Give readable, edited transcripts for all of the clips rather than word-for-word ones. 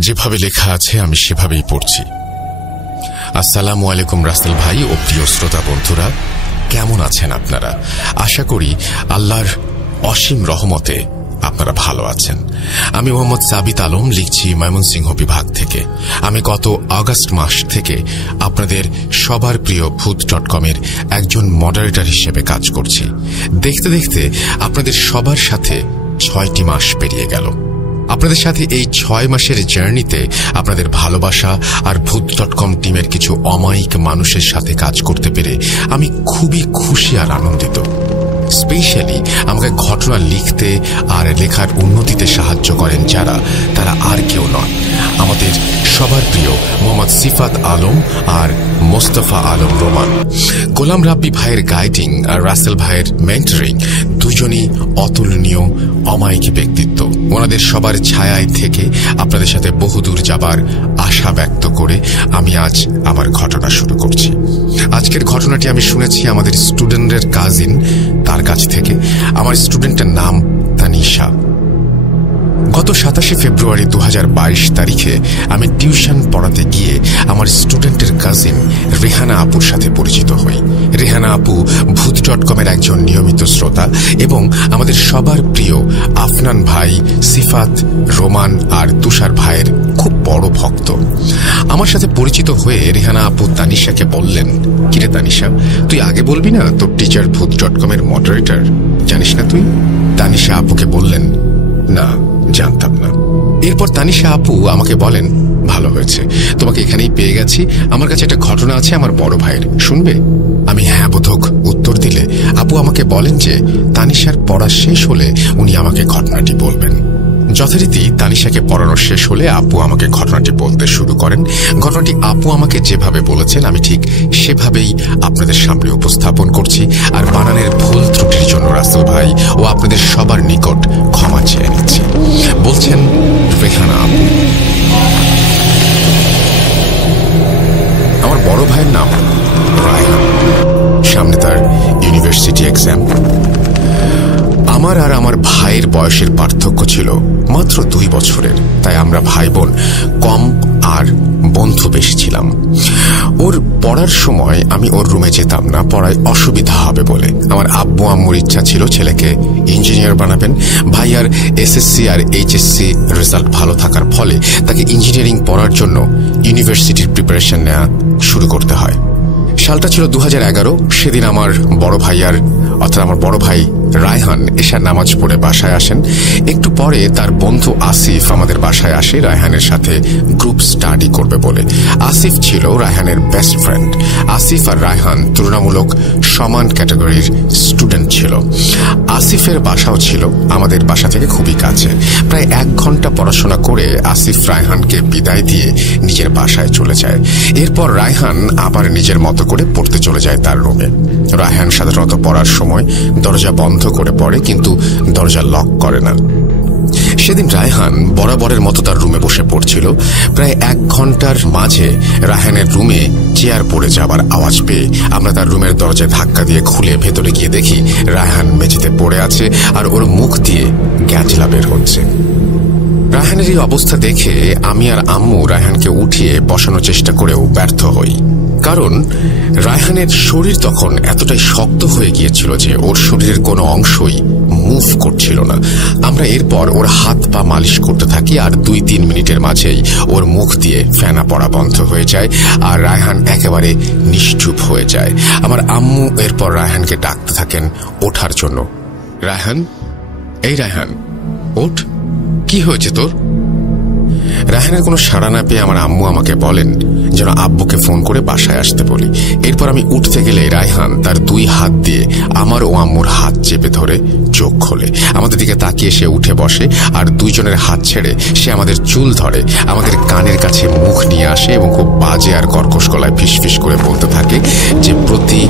যেভাবে লেখা আছে আমি সেভাবেই পড়ছি। আসসালামু আলাইকুম রাসেল ভাই ও প্রিয় শ্রোতা বন্ধুরা, কেমন আছেন আপনারা? আশা করি আল্লাহর অসীম রহমতে আপনারা ভালো আছেন। আমি মোহাম্মদ সাবিত আলম লিখছি ময়মনসিংহ বিভাগ থেকে। আমি গত আগস্ট মাস থেকে আপনাদের সবার প্রিয় ভূত.com-এর একজন মডারেটর হিসেবে কাজ করছি। দেখতে দেখতে আপনাদের সবার সাথে ৬টি মাস পেরিয়ে গেল। আপনাদের সাথে এই ৬ মাসের জার্নিতে আপনাদের ভালোবাসা আর ভূত.com টিমের কিছু অমায়িক মানুষের সাথে কাজ করতে পেরে আমি খুবই খুশি আর আনন্দিত। স্পেশালি আমাকে ঘটনা লিখতে আর লেখার উন্নতিতে সাহায্য করেন যারা, তারা আর কেউ নয়, আমাদের সবার প্রিয় মোহাম্মদ সিফাত আলম আর মোস্তফা আলম রোমান। গোলাম রাব্বি ভাইয়ের গাইডিং আর রাসেল ভাইয়ের মেন্টরিং দুজনই অতুলনীয় অমায়িক ব্যক্তিত্ব। ওনাদের সবার ছায়ায় থেকে আপনাদের সাথে বহুদূর যাবার আশা ব্যক্ত করে আমি আজ আমার ঘটনা শুরু করছি। আজকের ঘটনাটি আমি শুনেছি আমাদের স্টুডেন্টের কাজিন, তার কাছ থেকে। আমার স্টুডেন্টের নাম তানিশা। গত ২৭শে ফেব্রুয়ারি ২০২২ তারিখে আমি টিউশন পড়াতে গিয়ে আমার স্টুডেন্টের কাজিন রেহানা আপুর সাথে পরিচিত হই। রেহানা আপু ভূত.com-এর একজন নিয়মিত শ্রোতা এবং আমাদের সবার প্রিয় আফনান ভাই, সিফাত, রোমান আর তুষার ভাইয়ের খুব বড় ভক্ত। আমার সাথে পরিচিত হয়ে রেহানা আপু তানিশাকে বললেন, কিরে তানিশা, তুই আগে বলবি না তোর টিচার ভূত.com-এর মডারেটর? জানিস না তুই? তানিশা আপুকে বললেন, না, জানতাম না। এরপর তানিশা আপু আমাকে বলেন, ভালো হয়েছে, তোমাকে এখানেই পেয়ে গেছি। আমার কাছে একটা ঘটনা আছে আমার বড় ভাইয়ের, শুনবে? আমি হ্যাঁ বোধক উত্তর দিলে আপু আমাকে বলেন যে তানিশার পড়া শেষ হলে উনি আমাকে ঘটনাটি বলবেন। যথারীতি তানিশাকে পড়ানো শেষ হলে আপু আমাকে ঘটনাটি বলতে শুরু করেন। ঘটনাটি আপু আমাকে যেভাবে বলেছেন আমি ঠিক সেভাবেই আপনাদের সামনে উপস্থাপন করছি। আর বানানের ভুল ত্রুটির জন্য রাসেল ভাই ও আপনাদের সবার নিকট ক্ষমা চেয়ে নিচ্ছি। বলছেন রেহানা আপু। আমার বড় ভাইয়ের নাম রায়হান। সামনে তার ইউনিভার্সিটি এক্সাম। আমার আর আমার ভাইয়ের বয়সের পার্থক্য ছিল মাত্র ২ বছরের, তাই আমরা ভাই বোন কম আর বন্ধু বেশি ছিলাম। ওর পড়ার সময় আমি ওর রুমে যেতাম না, পড়ায় অসুবিধা হবে বলে। আমার আব্বু আম্মুর ইচ্ছা ছিল ছেলেকে ইঞ্জিনিয়ার বানাবেন। ভাই আর এসএসসি আর এইচএসসি রেজাল্ট ভালো থাকার ফলে তাকে ইঞ্জিনিয়ারিং পড়ার জন্য ইউনিভার্সিটির প্রিপারেশন নেওয়া শুরু করতে হয়। সালটা ছিল ২০১১। সেদিন আমার বড় ভাই রায়হান এশার নামাজ পড়ে বাসায় আসেন। একটু পরে তার বন্ধু আসিফ আমাদের বাসায় আসে রায়হানের সাথে গ্রুপ স্টাডি করবে বলে। আসিফ ছিল রায়হানের বেস্ট ফ্রেন্ড। আসিফ আর রায়হান তুলনামূলক সমান ক্যাটাগরির স্টুডেন্ট ছিল। আসিফের বাসাও ছিল আমাদের বাসা থেকে খুবই কাছে। প্রায় ১ ঘন্টা পড়াশোনা করে আসিফ রায়হানকে বিদায় দিয়ে নিজের বাসায় চলে যায়। এরপর রায়হান আবার নিজের মতো করে পড়তে চলে যায় তার রুমে। রায়হান সাধারণত পড়ার সময় দরজা বন্ধ করে পড়ে, কিন্তু দরজা লক করে না। সেদিন রায়হান বরাবরের মতো তার রুমে বসে পড়ছিল। প্রায় ১ ঘন্টার মাঝে রায়হানের রুমে চেয়ার পড়ে যাবার আওয়াজ পেয়ে আমরা তার রুমের দরজায় ধাক্কা দিয়ে খুলে ভেতরে গিয়ে দেখি রায়হান মেঝেতে পড়ে আছে আর ওর মুখ দিয়ে গ্যাঁজলা বের হচ্ছে। রায়হানের এই অবস্থা দেখে আমি আর আম্মু রায়হানকে উঠিয়ে বসানোর চেষ্টা করেও ব্যর্থ হই। কারণ রায়হানের শরীর তখন এতটাই শক্ত হয়ে গিয়েছিল যে ওর শরীরের কোনো অংশই মুভ করছিল না। আমরা এরপর ওর হাত পা মালিশ করতে থাকি আর ২-৩ মিনিটের মাঝেই ওর মুখ দিয়ে ফেনা পড়া বন্ধ হয়ে যায় আর রায়হান একেবারে নিশ্চুপ হয়ে যায়। আমার আম্মু এরপর রায়হানকে ডাকতে থাকেন ওঠার জন্য। রায়হান, এই রায়হান, ওঠ, কি হয়েছে তোর? রায়হানের কোনো সাড়া না পেয়ে আমার আম্মু আমাকে বলেন যেন আব্বুকে ফোন করে বাসায় আসতে বলি। এরপর আমি উঠতে গেলে রায়হান তার ২ হাত দিয়ে আমার ও আম্মুর হাত চেপে ধরে চোখ খোলে। আমাদের দিকে তাকিয়ে সে উঠে বসে আর ২ জনের হাত ছেড়ে সে আমাদের চুল ধরে, আমাদের কানের কাছে মুখ নিয়ে আসে এবং খুব বাজে আর কর্কশ গলায় ফিসফিস করে বলতে থাকে যে প্রতি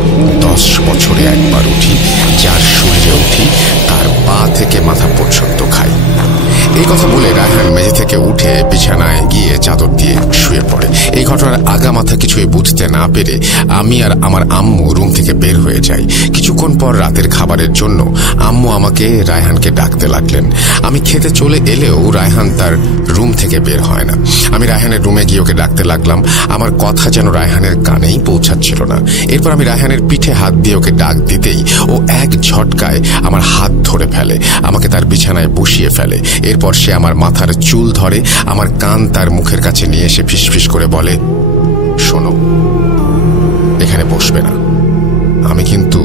১০ বছরে একবার উঠি, যার শরীরে উঠি তার পা থেকে মাথা পর্যন্ত খাই। এই কথা বলে রায়হান মেঝে থেকে উঠে বিছানায় গিয়ে চাদর দিয়ে শুয়ে পড়ে। এই ঘটনার আগা মাথা কিছুই বুঝতে না পেরে আমি আর আমার আম্মু রুম থেকে বের হয়ে যাই। কিছুক্ষণ পর রাতের খাবারের জন্য আম্মু আমাকে রায়হানকে ডাকতে লাগলেন। আমি খেতে চলে এলেও রায়হান তার রুম থেকে বের হয় না। আমি রায়হানের রুমে গিয়ে ওকে ডাকতে লাগলাম। আমার কথা যেন রায়হানের কানেই পৌঁছাচ্ছিল না। এরপর আমি রায়হানের পিঠে হাত দিয়ে ওকে ডাক দিতেই ও এক ঝটকায় আমার হাত ধরে ফেলে, আমাকে তার বিছানায় বসিয়ে ফেলে। এরপর সে আমার মাথার চুল ধরে আমার কান তার মুখের কাছে নিয়ে এসে ফিসফিস করে বলে, শোনো, এখানে বসবে না, আমি কিন্তু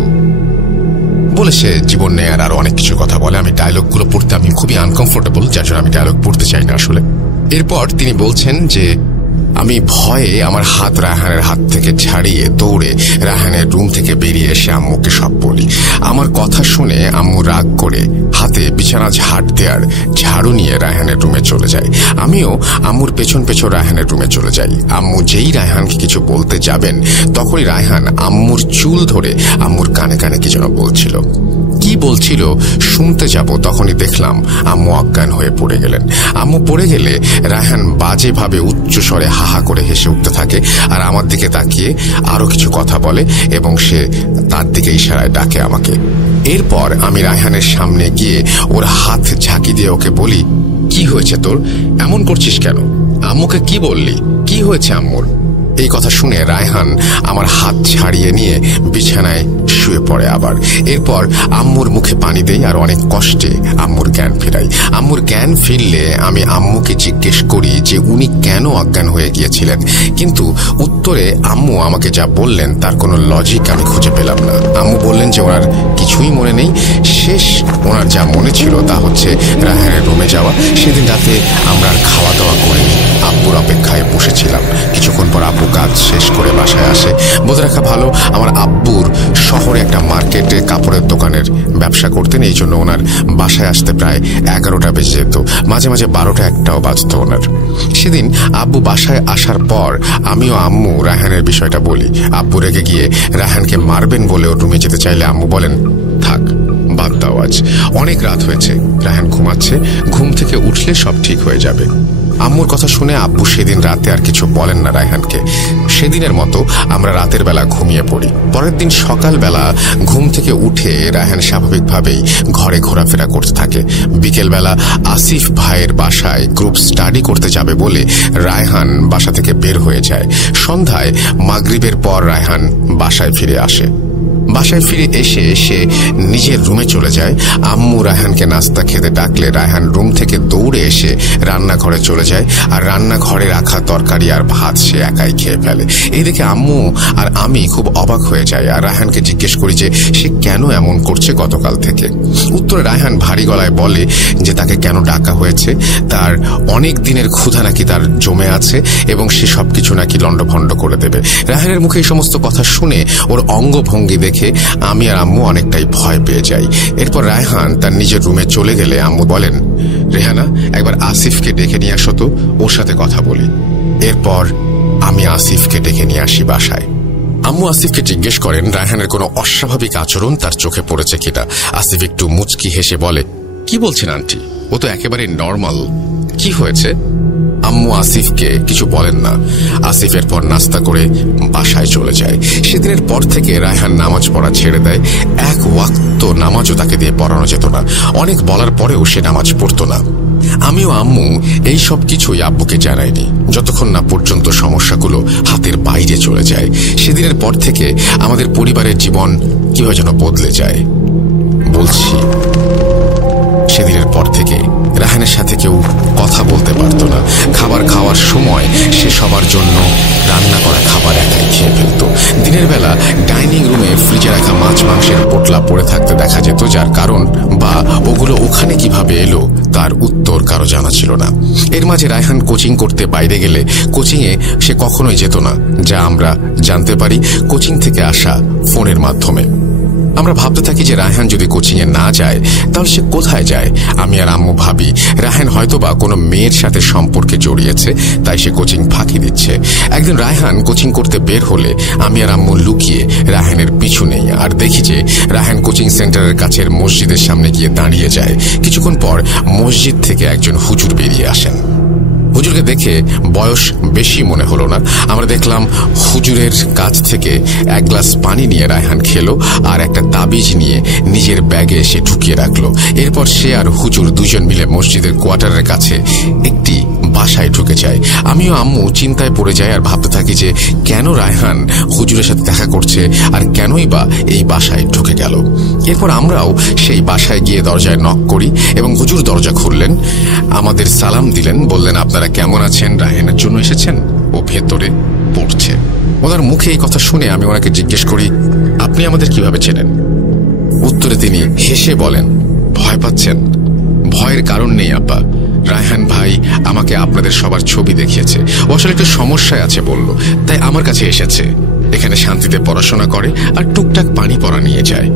বলে সে জীবন নেয়ার আরো অনেক কিছু কথা বলে। আমি ডায়লগগুলো পড়তে আমি খুবই আনকমফোর্টেবল, যার জন্য আমি ডায়লগ পড়তে চাই না আসলে। এরপর তিনি বলছেন যে আমি ভয়ে আমার হাত রায়হানের হাত থেকে ছাড়িয়ে দৌড়ে রায়হানের রুম থেকে বেরিয়ে এসে আম্মুকে সব বলি। আমার কথা শুনে আম্মু রাগ করে হাতে বিছানা ঝাড় দেওয়ার ঝাড়ু নিয়ে রায়হানের রুমে চলে যায়। আমিও আম্মুর পেছন পেছন রায়হানের রুমে চলে যাই। আম্মু যেই রায়হানকে কিছু বলতে যাবেন তখনই রায়হান আম্মুর চুল ধরে আম্মুর কানে কানে কি যেন বলছিল। কি বলছিল শুনতে যাব তখনই দেখলাম আম্মু অজ্ঞান হয়ে পড়ে গেলেন। আম্মু পড়ে গেলে রায়হান বাজেভাবে উচ্চ স্বরে হাহা করে হেসে উঠতে থাকে আর আমার দিকে তাকিয়ে আরো কিছু কথা বলে এবং সে তার দিকে ইশারায় ডাকে আমাকে। এরপর আমি রায়হানের সামনে গিয়ে ওর হাত ঝাঁকি দিয়ে ওকে বলি, কি হয়েছে তোর, এমন করছিস কেন, আম্মুকে কি বললি, কি হয়েছে আম্মুর? এই কথা শুনে রায়হান আমার হাত ছাড়িয়ে নিয়ে বিছানায় শুয়ে পড়ে আবার। এরপর আম্মুর মুখে পানি দেই আর অনেক কষ্টে আম্মুর জ্ঞান ফেরাই। আম্মুর জ্ঞান ফিরলে আমি আম্মুকে জিজ্ঞেস করি যে উনি কেন অজ্ঞান হয়ে গিয়েছিলেন, কিন্তু উত্তরে আম্মু আমাকে যা বললেন তার কোনো লজিক আমি খুঁজে পেলাম না। আম্মু বললেন যে ওনার কিছুই মনে নেই, শেষ ওনার যা মনে ছিল তা হচ্ছে রায়হানের রুমে যাওয়া। সেদিন রাতে আমরা আর খাওয়া দাওয়া করিনি, আব্বুর অপেক্ষায় বসেছিলাম। কিছুক্ষণ পর আব্বু কাজ শেষ করে বাসায় আসে। বলে রাখা ভালো, আমার আব্বুর শহরে একটা মার্কেটে কাপড়ের দোকানের ব্যবসা করতেন, এই জন্য ওনার বাসায় আসতে প্রায় 11টা বেজে যেত, মাঝে মাঝে 12টা 1টাও বাজত ওনার। সেদিন আব্বু বাসায় আসার পর আমিও আম্মু রায়হানের বিষয়টা বলি। আব্বু রেগে গিয়ে রায়হানকে মারবেন বলে ওর রুমে যেতে চাইলে আম্মু বলেন, থাক, বাদ দাও, আজ অনেক রাত হয়েছে, রায়হান ঘুমাচ্ছে, ঘুম থেকে উঠলে সব ঠিক হয়ে যাবে। আম্মুর কথা শুনে আব্বু সেদিন রাতে আর কিছু বলেন না রায়হানকে। সেদিনের মতো আমরা রাতের বেলা ঘুমিয়ে পড়ি। পরের দিন সকালবেলা ঘুম থেকে উঠে রায়হান স্বাভাবিকভাবেই ঘরে ঘোরাফেরা করতে থাকে। বিকেলবেলা আসিফ ভাইয়ের বাসায় গ্রুপ স্টাডি করতে যাবে বলে রায়হান বাসা থেকে বের হয়ে যায়। সন্ধ্যায় মাগরিবের পর রায়হান বাসায় ফিরে আসে। বাসায় ফিরে এসে সে নিজের রুমে চলে যায়। আম্মু রায়হানকে নাস্তা খেতে ডাকলে রায়হান রুম থেকে দৌড়ে এসে রান্নাঘরে চলে যায় আর রান্নাঘরে রাখা তরকারি আর ভাত সে একাই খেয়ে ফেলে। এই দেখে আম্মু আর আমি খুব অবাক হয়ে যাই আর রায়হানকে জিজ্ঞেস করি যে সে কেন এমন করছে গতকাল থেকে। উত্তরে রায়হান ভারী গলায় বলে যে তাকে কেন ডাকা হয়েছে, তার অনেক দিনের ক্ষুধা নাকি তার জমে আছে এবং সে সবকিছু নাকি লন্ডভন্ড করে দেবে। রায়হানের মুখে এই সমস্ত কথা শুনে ওর অঙ্গভঙ্গি দেখে আমি আর আম্মু অনেকটাই ভয় পেয়ে যাই। এরপর রায়হান তার নিজের রুমে চলে গেলে আম্মু বলেন, রেহানা, একবার আসিফকে ডেকে নিয়ে আসো তো, ওর সাথে কথা বলি। এরপর আমি আসিফকে ডেকে নিয়ে আসি বাসায়। আম্মু আসিফকে জিজ্ঞেস করেন রায়হানের কোনো অস্বাভাবিক আচরণ তার চোখে পড়েছে কিনা। আসিফ একটু মুচকি হেসে বলে, কি বলছেন আন্টি, ও তো একেবারে নর্মাল, কি হয়েছে? আম্মু আসিফকে কিছু বলেন না। আসিফ এরপর নাস্তা করে বাসায় চলে যায়। সেদিনের পর থেকে রায়হান নামাজ পড়া ছেড়ে দেয়। এক ওয়াক্ত নামাজও তাকে দিয়ে পড়ানো যেত না। অনেক বলার পরেও সে নামাজ পড়তো না। আমিও আম্মু এই সব কিছুই আব্বুকে জানাইনি যতক্ষণ না পর্যন্ত সমস্যাগুলো হাতের বাইরে চলে যায়। সেদিনের পর থেকে আমাদের পরিবারের জীবন কিভাবে যেন বদলে যায়। বলছি, সেদিনের পর থেকে রায়হানের সাথে কেউ কথা বলতে পারত না। খাবার খাওয়ার সময় সে সবার জন্য রান্না করা খাবার একাই খেয়ে ফেলত। দিনের বেলা ডাইনিং রুমে ফ্রিজে রাখা মাছ মাংসের পোটলা পড়ে থাকতে দেখা যেত, যার কারণ বা ওগুলো ওখানে কিভাবে এলো তার উত্তর কারো জানা ছিল না। এর মাঝে রায়হান কোচিং করতে বাইরে গেলে কোচিংয়ে সে কখনোই যেত না, যা আমরা জানতে পারি কোচিং থেকে আসা ফোনের মাধ্যমে। আমরা ভাবতে থাকি যে রায়হান যদি কোচিংয়ে না যায় তাহলে সে কোথায় যায়। আমি আর আম্মু ভাবি রায়হান হয়তোবা কোনো মেয়ের সাথে সম্পর্কে জড়িয়েছে, তাই সে কোচিং ফাঁকি দিচ্ছে। একদিন রায়হান কোচিং করতে বের হলে আমি আর আম্মু লুকিয়ে রায়হানের পিছু নেই আর দেখি যে রায়হান কোচিং সেন্টারের কাছের মসজিদের সামনে গিয়ে দাঁড়িয়ে যায়। কিছুক্ষণ পর মসজিদ থেকে একজন হুজুর বেরিয়ে আসেন। হুজুরকে দেখে বয়স বেশি মনে হলো না। আমরা দেখলাম হুজুরের কাছ থেকে এক গ্লাস পানি নিয়ে রায়হান খেলো আর একটা তাবিজ নিয়ে নিজের ব্যাগে সে ঢুকিয়ে রাখলো। এরপর সে আর হুজুর দুজন মিলে মসজিদের কোয়ার্টারের কাছে একটি বাসায় ঢুকে যায়। আমিও আম্মু চিন্তায় পড়ে যাই আর ভাবতে থাকি যে কেন রায়হান হুজুরের সাথে দেখা করছে আর কেনই বা এই বাসায় ঢুকে গেল। এরপর আমরাও সেই বাসায় গিয়ে দরজায় নক করি এবং হুজুর দরজা খুললেন, আমাদের সালাম দিলেন, বললেন আপনারা কেমন আছেন, রায়হানের জন্য এসেছেন, ও ভেতরে পড়ছে। ওনার মুখে এই কথা শুনে আমি ওনাকে জিজ্ঞেস করি আপনি আমাদের কিভাবে চেনেন? উত্তরে তিনি হেসে বলেন ভয় পাচ্ছেন? ভয়ের কারণ নেই আব্বা, রায়হান ভাই আমাকে আপনাদের সবার ছবি দেখিয়েছে, ও আসলে একটু সমস্যায় আছে বলল, তাই আমার কাছে এসেছে। এখানে শান্তিতে পড়াশোনা করে আর টুকটাক পানি পড়া নিয়ে যায়।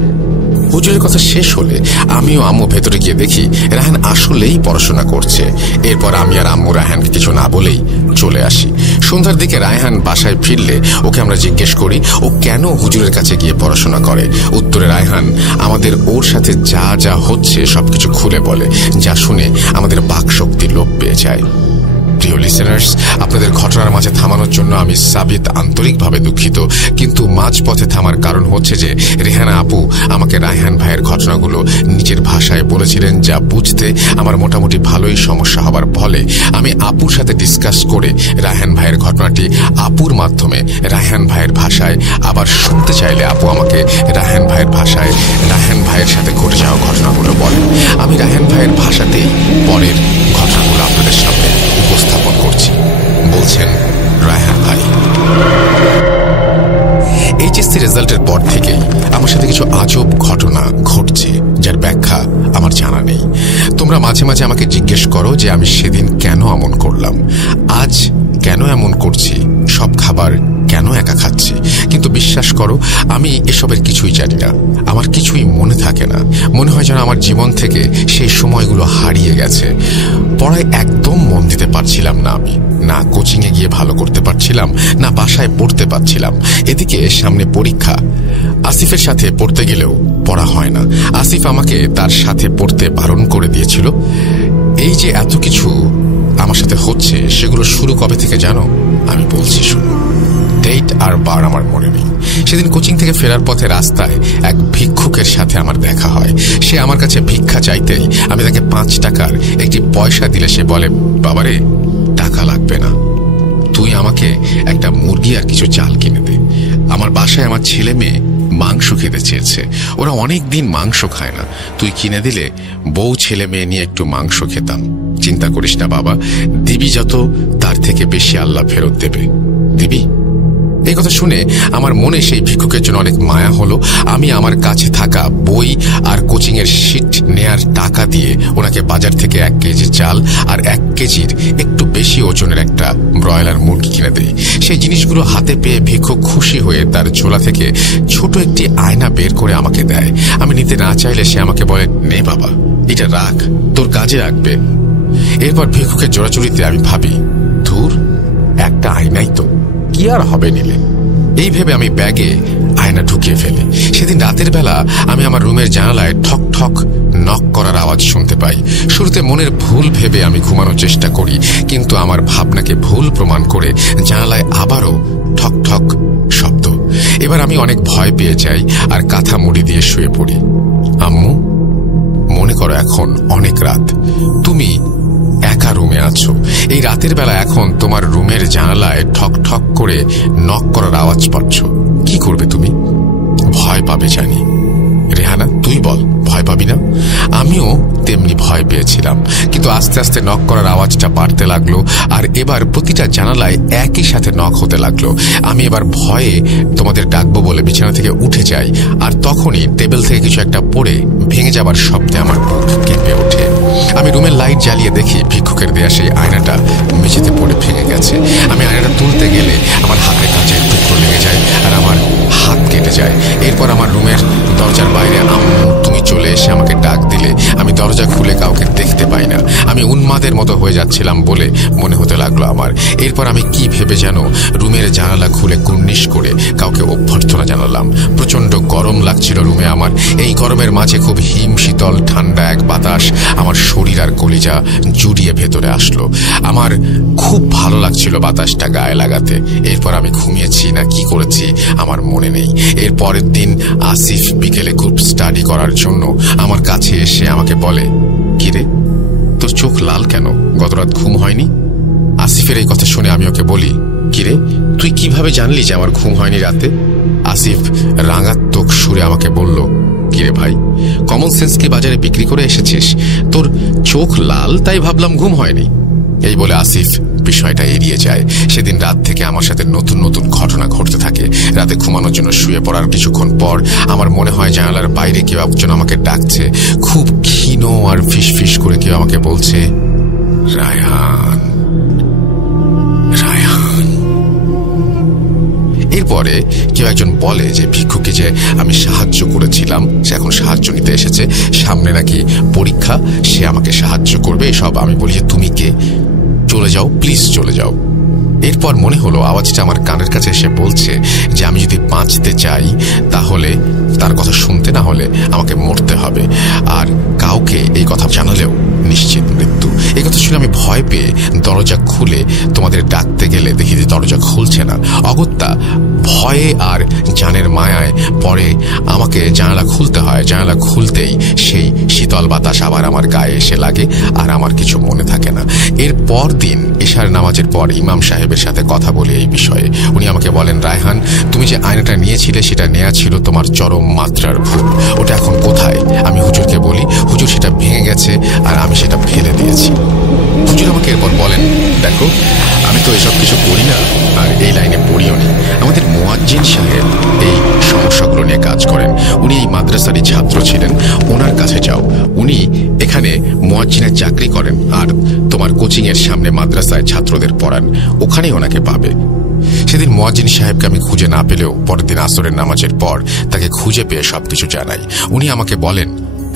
হুজুরের কথা শেষ হলে আমিও আম্মু ভেতরে গিয়ে দেখি রায়হান আসলেই পড়াশোনা করছে। এরপর আমি আর আম্মু রায়হানকে কিছু না বলেই চলে আসি। সন্ধ্যার দিকে রায়হান বাসায় ফিরলে ওকে আমরা জিজ্ঞেস করি ও কেন হুজুরের কাছে গিয়ে পড়াশোনা করে। উত্তরে রায়হান আমাদের ওর সাথে যা যা হচ্ছে সবকিছু খুলে বলে, যা শুনে আমাদের বাকশক্তি লোপ পেয়ে যায়। প্রিয় লিসেনার্স, আপনাদের ঘটনার মাঝে থামানোর জন্য আমি সাবিত আন্তরিকভাবে দুঃখিত, কিন্তু মাঝপথে থামার কারণ হচ্ছে যে রেহানা আপু আমাকে রায়হান ভাইয়ের ঘটনাগুলো নিজের ভাষায় বলেছিলেন, যা বুঝতে আমার মোটামুটি ভালোই সমস্যা হবার ফলে আমি আপুর সাথে ডিসকাস করে রায়হান ভাইয়ের ঘটনাটি আপুর মাধ্যমে রায়হান ভাইয়ের ভাষায় আবার শুনতে চাইলে আপু আমাকে রায়হান ভাইয়ের ভাষায় রায়হান ভাইয়ের সাথে ঘটে যাওয়া ঘটনাগুলো বলেন। আমি রায়হান ভাইয়ের ভাষাতেই পরের ঘটনাগুলো আপনাদের সামনে উপস্থাপন করছি। বলছেন রায়হান ভাই, এইচএসসি রেজাল্টের পর থেকেই আমার সাথে কিছু আজব ঘটনা ঘটছে, যার ব্যাখ্যা আমার জানা নেই। তোমরা মাঝে মাঝে আমাকে জিজ্ঞেস করো যে আমি সেদিন কেন এমন করলাম, আজ কেন এমন করছি, সব খাবার কেন একা খাচ্ছি, কিন্তু বিশ্বাস করো আমি এসবের কিছুই জানি না। আমার কিছুই মনে থাকে না, মনে হয় যেন আমার জীবন থেকে সেই সময়গুলো হারিয়ে গেছে। পড়ায় একদম মন দিতে পারছিলাম না আমি, না কোচিংয়ে গিয়ে ভালো করতে পারছিলাম, না বাসায় পড়তে পারছিলাম। এদিকে সামনে পরীক্ষা, আসিফের সাথে পড়তে গেলেও পড়া হয় না। আসিফ আমাকে তার সাথে পড়তে বারণ করে দিয়েছিল। এই যে এত কিছু আমার সাথে হচ্ছে সেগুলো শুরু কবে থেকে জানো? আমি বলছি শুনো। ডেট আর বার আমার মনে নেই। সেদিন কোচিং থেকে ফেরার পথে রাস্তায় এক ভিক্ষুকের সাথে আমার দেখা হয়। সে আমার কাছে ভিক্ষা চাইতেই আমি তাকে 5 টাকার একটি পয়সা দিলে সে বলে, বাবারে টাকা লাগবে না, তুই আমাকে একটা মুরগি আর কিছু চাল কিনে দে। আমার বাসায় আমার ছেলে মেয়ে মাংস খেতে চেয়েছে, ওরা অনেক দিন মাংস খায় না, তুই কিনে দিলে বউ ছেলে মেয়ে নিয়ে একটু মাংস খেতাম। চিন্তা করিস না বাবা, দিবি যত তার থেকে বেশি আল্লাহ ফেরত দেবে, দিবি। এই কথা শুনে আমার মনে সেই ভিক্ষুকের জন্য অনেক মায়া হলো। আমি আমার কাছে থাকা বই আর কোচিং এর শিট নেয়ার টাকা দিয়ে ওনাকে বাজার থেকে 1 কেজি চাল আর 1 কেজির একটু বেশি ওজনের একটা ব্রয়লার মুরগি কিনে দেই। সেই জিনিসগুলো হাতে পেয়ে ভিক্ষুক খুশি হয়ে তার ঝোলা থেকে ছোট একটি আয়না বের করে আমাকে দেয়। আমি নিতে না চাইলে সে আমাকে বলে, নে বাবা, এটা রাখ, তোর কাজে লাগবে। এরপর ভিক্ষুকের জোড়াজুড়িতে আমি ভাবি, ধুর, একটা আয়নাই তো, কি আর হবে নিলে। এই ভেবে আমি ব্যাগে আয়না ঢুকিয়ে ফেলি। সেদিন রাতের বেলা আমি আমার রুমের জানালায় ঠক ঠক নক করার আওয়াজ শুনতে পাই। শুরুতে মনের ভুল ভেবে আমি ঘুমানোর চেষ্টা করি, কিন্তু আমার ভাবনাকে ভুল প্রমাণ করে জানালায় আবারও ঠক ঠক শব্দ। এবার আমি অনেক ভয় পেয়ে যাই আর কাঁথা মুড়ি দিয়ে শুয়ে পড়ি। আম্মু, মনে করো এখন অনেক রাত, তুমি একা রুমে আছো। এই রাতের বেলা এখন তোমার রুমের জানালায় ঠক ঠক করে নক করার আওয়াজ পাচ্ছ, কি করবে তুমি? ভয় পাবে জানি। রেহানা, তুই বল, ভয় ভয় পাবি না? আমিও তেমনি ভয় পেয়েছিলাম, কিন্তু আস্তে আস্তে নক করার আওয়াজটা বাড়তে লাগলো, আর এবার প্রতিটা জানালায় একই সাথে নক হতে লাগলো। আমি এবার ভয়ে তোমাদের ডাকবো বলে বিছানা থেকে উঠে যাই, আর তখনই টেবিল থেকে কিছু একটা পড়ে ভেঙে যাবার শব্দে আমার বুক কেঁপে ওঠে। আমি রুমের লাইট জ্বালিয়ে দেখি ভিক্ষুকের দেয়া সেই আয়নাটা মেঝেতে পড়ে ভেঙে গেছে। আমি আয়নাটা তুলতে গেলে আমার হাতে কাঁচের টুকরো লেগে যায় আর আমার হাত কেটে যায়। এরপর আমার রুমের দরজার বাইরে আম্মু তুমি চলে এসে আমাকে ডাক দিলে। আমি দরজা খুলে কাউকে দেখতে পাই না। আমি উন্মাদের মতো হয়ে যাচ্ছিলাম বলে মনে হতে লাগলো আমার। এরপর আমি কি ভেবে যেন রুমের জানালা খুলে কুর্নিশ করে কাউকে অভ্যর্থনা জানালাম। প্রচন্ড গরম লাগছিল রুমে আমার। এই গরমের মাঝে খুব হিম শীতল ঠান্ডা এক বাতাস আমার শরীর আর কলিজা জুড়িয়ে ভেতরে আসলো। আমার খুব ভালো লাগছিল বাতাসটা গায়ে লাগাতে। এরপর আমি ঘুমিয়েছি না কি করেছি আমার মনে নেই। এর পরের দিন আসিফ বিকেলে গ্রুপ স্টাডি করার জন্য আমার কাছে এসে আমাকে বলে, কিরে তোর চোখ লাল কেন, গতরাত ঘুম হয়নি? আসিফের এই কথা শুনে আমি ওকে বলি, কিরে তুই কিভাবে জানলি যে আমার ঘুম হয়নি রাতে? আসিফ রাঙাত্মক সুরে আমাকে বলল, কিরে ভাই, কমন সেন্স কি বাজারে বিক্রি করে এসেছিস? তোর চোখ লাল তাই ভাবলাম ঘুম হয়নি। এই বলে আসিফ বিষয়টা এড়িয়ে যায়। সেদিন রাত থেকে আমার সাথে নতুন নতুন ঘটনা ঘটতে থাকে। রাতে ঘুমানোর জন্য শুয়ে পড়ার কিছুক্ষণ পর আমার মনে হয় জানালার বাইরে কেউ একজন আমাকে ডাকছে। খুব ক্ষীণ আর ফিস ফিস করে কেউ আমাকে বলছে, রায়হান, রায়হান। এরপরে কেউ একজন বলে যে ভিক্ষুকে যে আমি সাহায্য করেছিলাম সে এখন সাহায্য নিতে এসেছে, সামনে নাকি পরীক্ষা, সে আমাকে সাহায্য করবে। এসব আমি বলি যে তুমি কে, চলে যাও প্লিজ চলে যাও। এরপর মনে হলো আওয়াজটা আমার কানের কাছে এসে বলছে যে আমি যদি বাঁচতে চাই তাহলে তার কথা শুনতে, না হলে আমাকে মরতে হবে, আর কাউকে এই কথা জানালেও নিশ্চিত মৃত্যু। এই কথা শুনে আমি ভয় পেয়ে দরজা খুলে তোমাদের ডাকতে গেলে দেখি যে দরজা খুলছে না। অগত্যা ভয়ে আর জানের মায়ায় পরে আমাকে জানালা খুলতে হয়। জানালা খুলতেই সেই শীতল বাতাস আবার আমার গায়ে এসে লাগে আর আমার কিছু মনে থাকে না। এর পর দিন ইশার নামাজের পর ইমাম সাহেবের সাথে কথা বলে এই বিষয়ে উনি আমাকে বলেন, রায়হান তুমি যে আয়নাটা নিয়েছিলে সেটা নেওয়া ছিল তোমার চরম মাত্রার ভুল। ওটা এখন কোথায়? আমি হুজুরকে বলি। হুজুর সেটা ভেঙে গেছে আর আমি সেটা ফেলে দিয়েছি। হুজুর আমাকে এরপর বলেন, দেখো আমি তো এসব কিছু করি না আর এই লাইনে পড়িও নি। আমাদের মুয়াজ্জিন সাহেব এই সমস্যাগুলো নিয়ে কাজ করেন। উনি এই মাদ্রাসারই ছাত্র ছিলেন, ওনার কাছে যাও। উনি এখানে মুয়াজ্জিনের চাকরি করেন আর তোমার কোচিং এর সামনে মাদ্রাসায় ছাত্রদের পড়ান, ওখানেই ওনাকে পাবে। সেদিন মুয়াজ্জিন সাহেবকে আমি খুঁজে না পেলেও পরের দিন আসরের নামাজের পর তাকে খুঁজে পেয়ে সবকিছু জানাই। উনি আমাকে বলেন,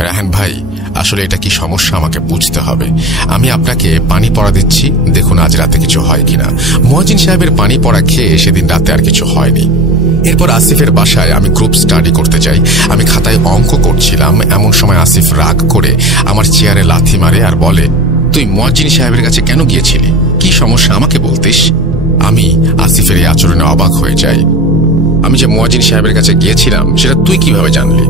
রায়হান ভাই আসলে এটা কি সমস্যা আমাকে বুঝতে হবে। আমি আপনাকে পানি পড়া দিচ্ছি, দেখুন আজ রাতে কিছু হয় কিনা। মুয়াজ্জিন সাহেবের পানি পড়া খেয়ে সেদিন রাতে আর কিছু হয়নি। এরপর আসিফের বাসায় আমি গ্রুপ স্টাডি করতে যাই। আমি খাতায় অঙ্ক করছিলাম, এমন সময় আসিফ রাগ করে আমার চেয়ারে লাথি মারে আর বলে, তুই মুয়াজ্জিন সাহেবের কাছে কেন গিয়েছিলি? কি সমস্যা আমাকে বলতিস? আমি আসিফের এই আচরণে অবাক হয়ে যাই। আমি যে মুয়াজ্জিন সাহেবের কাছে গিয়েছিলাম সেটা তুই কিভাবে জানলি?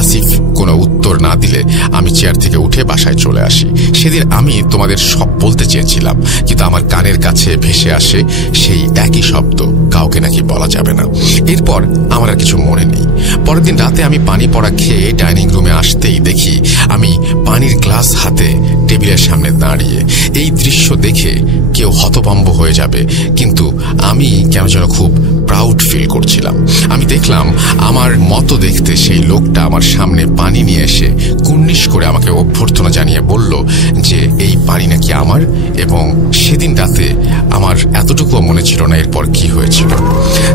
আসিফ কোনো উত্তর না দিলে আমি চেয়ার থেকে উঠে বাসায় চলে আসি। সেদিন আমি তোমাদের সব বলতে চেয়েছিলাম, কিন্তু আমার কানের কাছে ভেসে আসে সেই একই শব্দ, কাউকে নাকি বলা যাবে না। এরপর আমার আর কিছু মনে নেই। পরের দিন রাতে আমি পানি পড়া খেয়ে ডাইনিং রুমে আসতেই দেখি আমি পানির গ্লাস হাতে টেবিলের সামনে দাঁড়িয়ে। এই দৃশ্য দেখে কেউ হতভম্ব হয়ে যাবে, কিন্তু আমি কেন যেন খুব প্রাউড ফিল করছিলাম। আমি দেখলাম আমার মতো দেখতে সেই লোকটা আমার সামনে পানি নিয়ে এসে কুর্নিশ করে আমাকে অভ্যর্থনা জানিয়ে বলল যে এই পানি নাকি আমার, এবং সেদিন রাতে আমার এতটুকুও মনে ছিল না এরপর কি হয়েছিল।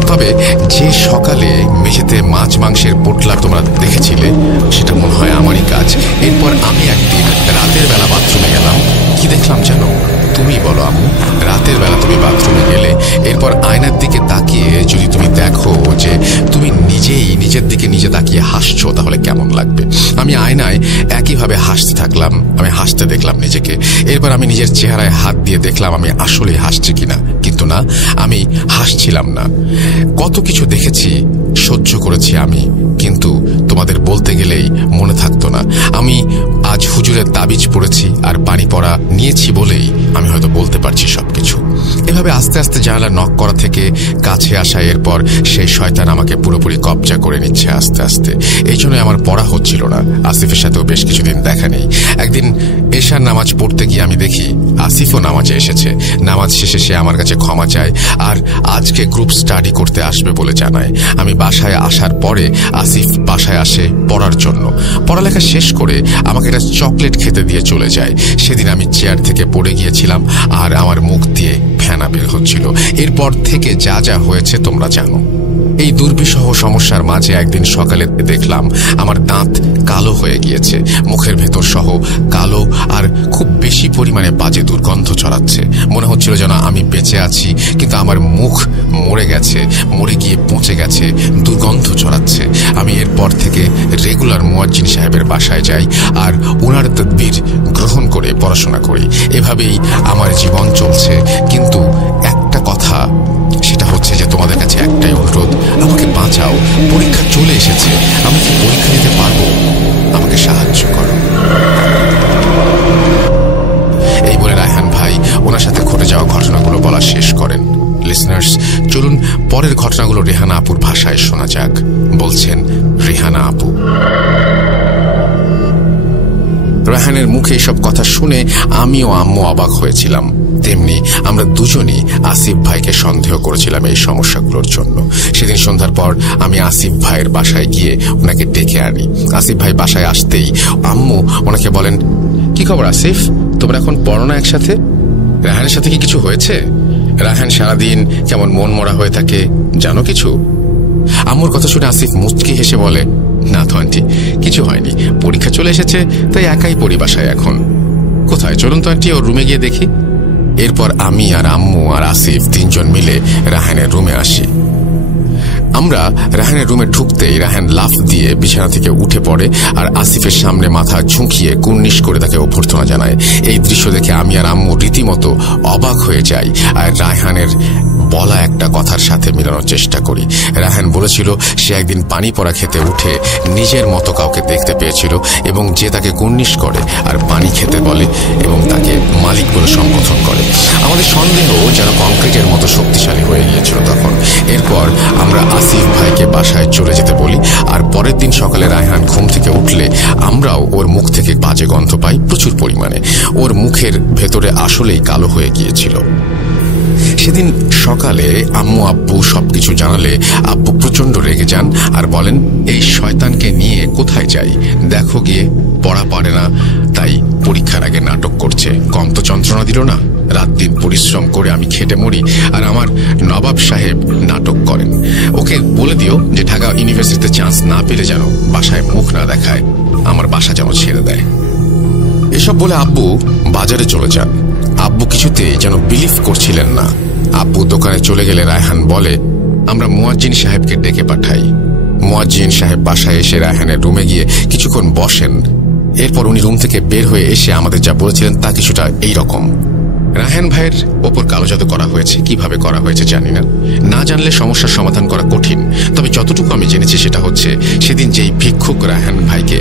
তবে যে সকালে মেঝেতে মাছ মাংসের পোটলা তোমরা দেখেছিলে সেটা মনে হয় আমারই কাজ। এরপর আমি একদিন রাতের বেলা বাথরুমে গেলাম। কি দেখলাম জানো? তুমি বলো আম্মু। রাতের বেলা তুমি বাথরুমে গেলে, এরপর আয়নার দিকে তাকিয়ে যদি তুমি দেখো যে তুমি নিজেই নিজের দিকে নিজে তাকিয়ে হাসছো তাহলে কেমন লাগবে? আমি আয়নায় একইভাবে হাসতে থাকলাম। আমি হাসতে দেখলাম নিজেকে। এরপর আমি নিজের চেহারায় হাত দিয়ে দেখলাম আমি আসলে হাসছি কিনা, কিন্তু না, আমি হাসছিলাম না। কত কিছু দেখেছি, সহ্য করেছি আমি, কিন্তু তোমার তোমাদের বলতে গেলেই মনে থাকতো না। আমি আজ হুজুরের তাবিজ পড়েছি আর পানি পড়া নিয়েছি বলেই আমি হয়তো বলতে পারছি সবকিছু। এভাবে আস্তে আস্তে জানালা নক করা থেকে কাছে আসা, এরপর সেই শয়তান আমাকে পুরোপুরি কবজা করে নিচ্ছে আস্তে আস্তে। এই জন্য আমার পড়া হচ্ছিল না। আসিফের সাথেও বেশ কিছুদিন দেখা নেই। একদিন এশার নামাজ পড়তে গিয়ে আমি দেখি আসিফও নামাজে এসেছে। নামাজ শেষে সে আমার কাছে ক্ষমা চায় আর আজকে গ্রুপ স্টাডি করতে আসবে বলে জানায়। আমি বাসায় আসার পরে আসিফ বাসায় আসে পড়ার জন্য। পড়ালেখা শেষ করে আমাকে একটা চকলেট খেতে দিয়ে চলে যায়। সেদিন আমি চেয়ার থেকে পড়ে গিয়েছিলাম আর আমার মুখ দিয়ে ফেনা বের হচ্ছিল। এরপর থেকে যা যা হয়েছে তোমরা জানো। এই দুর্বিষহ সমস্যার মাঝে একদিন সকালে দেখলাম আমার দাঁত কালো হয়ে গিয়েছে, মুখের ভেতর সহ কালো আর খুব বেশি পরিমাণে বাজে দুর্গন্ধ ছড়াচ্ছে। মনে হচ্ছিল যেন আমি বেঁচে আছি কিন্তু আমার মুখ মরে গেছে, মরে গিয়ে পচে গেছে, দুর্গন্ধ ছড়াচ্ছে। আমি এরপর থেকে রেগুলার মুয়াজ্জিন সাহেবের বাসায় যাই আর ওনার তদবির গ্রহণ করে পড়াশোনা করি। এভাবেই আমার জীবন চলছে। কিন্তু একটা কথা, সেটা হচ্ছে যে তোমাদের কাছে একটাই অনুরোধ, আমাকে বাঁচাও। পরীক্ষা চলে এসেছে, আমি কি পরীক্ষা দিতে পারবো? আমাকে সাহায্য করো। এই বলে রায়হান ভাই ওনার সাথে ঘটে যাওয়া ঘটনাগুলো বলা শেষ করেন। লিসনার্স, চলুন পরের ঘটনাগুলো রেহানা আপুর ভাষায় শোনা যাক। বলছেন রেহানা আপু। রায়হানের মুখে এসব কথা শুনে আমি ও আম্মু অবাক হয়েছিলাম। তেমনি আমরা দুজনই আসিফ ভাইকে সন্দেহ করেছিলাম এই সমস্যাগুলোর জন্য। সেদিন সন্ধ্যার পর আমি আসিফ ভাইয়ের বাসায় গিয়ে ওনাকে ডেকে আনি। আসিফ ভাই বাসায় আসতেই আম্মু ওনাকে বলেন, কি খবর আসিফ, তোমরা এখন পড়ো না একসাথে? রায়হানের সাথে কি কিছু হয়েছে? রায়হান সারাদিন কেমন মন মরা হয়ে থাকে, জানো কিছু? আম্মুর কথা শুনে আসিফ মুচকি হেসে বলে, না তো আন্টি, কিছু হয়নি, পরীক্ষা চলে এসেছে তাই একাই পড়ি বাসায় এখন। কোথায়, চলুন তো আন্টি ওর রুমে গিয়ে দেখি। এরপর আমি আর আম্মু আর আসিফ তিনজন মিলে রায়হানের রুমে আসি। আমরা রায়হানের রুমে ঢুকতেই রায়হান লাফ দিয়ে বিছানা থেকে উঠে পড়ে আর আসিফের সামনে মাথা ঝুঁকিয়ে কুর্নিশ করে তাকে অভ্যর্থনা জানায়। এই দৃশ্য দেখে আমি আর আম্মু রীতিমতো অবাক হয়ে যাই আর রায়হানের বলা একটা কথার সাথে মিলানোর চেষ্টা করি। রায়হান বলেছিল সে একদিন পানি পড়া খেতে উঠে নিজের মতো কাউকে দেখতে পেয়েছিল এবং যে তাকে কুর্নিশ করে আর পানি খেতে বলে এবং তাকে মালিক বলে সম্বোধন করে। আমাদের সন্দেহ যেন কংক্রিটের মতো শক্তিশালী হয়ে গিয়েছিল তখন। এরপর আমরা আসিফ ভাইকে বাসায় চলে যেতে বলি আর পরের দিন সকালে রায়হান ঘুম থেকে উঠলে আমরাও ওর মুখ থেকে বাজে গন্ধ পাই প্রচুর পরিমাণে। ওর মুখের ভেতরে আসলেই কালো হয়ে গিয়েছিল। সেদিন সকালে আম্মু আব্বু সবকিছু জানালে আব্বু প্রচন্ড রেগে যান আর বলেন, এই শয়তানকে নিয়ে কোথায় যাই, দেখো গিয়ে পড়া পারে না তাই পরীক্ষার আগে নাটক করছে, কম তো যন্ত্রণা দিল না। রাত দিন পরিশ্রম করে আমি খেটে মরি আর আমার নবাব সাহেব নাটক করেন। ওকে বলে দিও যে ঢাকা ইউনিভার্সিটিতে চান্স না পেলে যেন বাসায় মুখ না দেখায়, আমার বাসা যেন ছেড়ে দেয়। এসব বলে আব্বু বাজারে চলে যান। আব্বু কিছুতে যেন বিলিভ করছিলেন না। আব্বু দোকানে চলে গেলে রায়হান বলে, আমরা মুয়াজ্জিন সাহেবকে ডেকে পাঠাই। মুয়াজ্জিন সাহেব বাসায় এসে রায়হানের রুমে গিয়ে কিছুক্ষণ বসেন। এরপর উনি রুম থেকে বের হয়ে এসে আমাদের যা বলেছিলেন তা কিছুটা এইরকম। রায়হান ভাইয়ের ওপর কালো জাদু করা হয়েছে, কিভাবে করা হয়েছে জানি না, না জানলে সমস্যার সমাধান করা কঠিন। তবে যতটুকু আমি জেনেছি সেটা হচ্ছে সেদিন যেই ভিক্ষুক রায়হান ভাইকে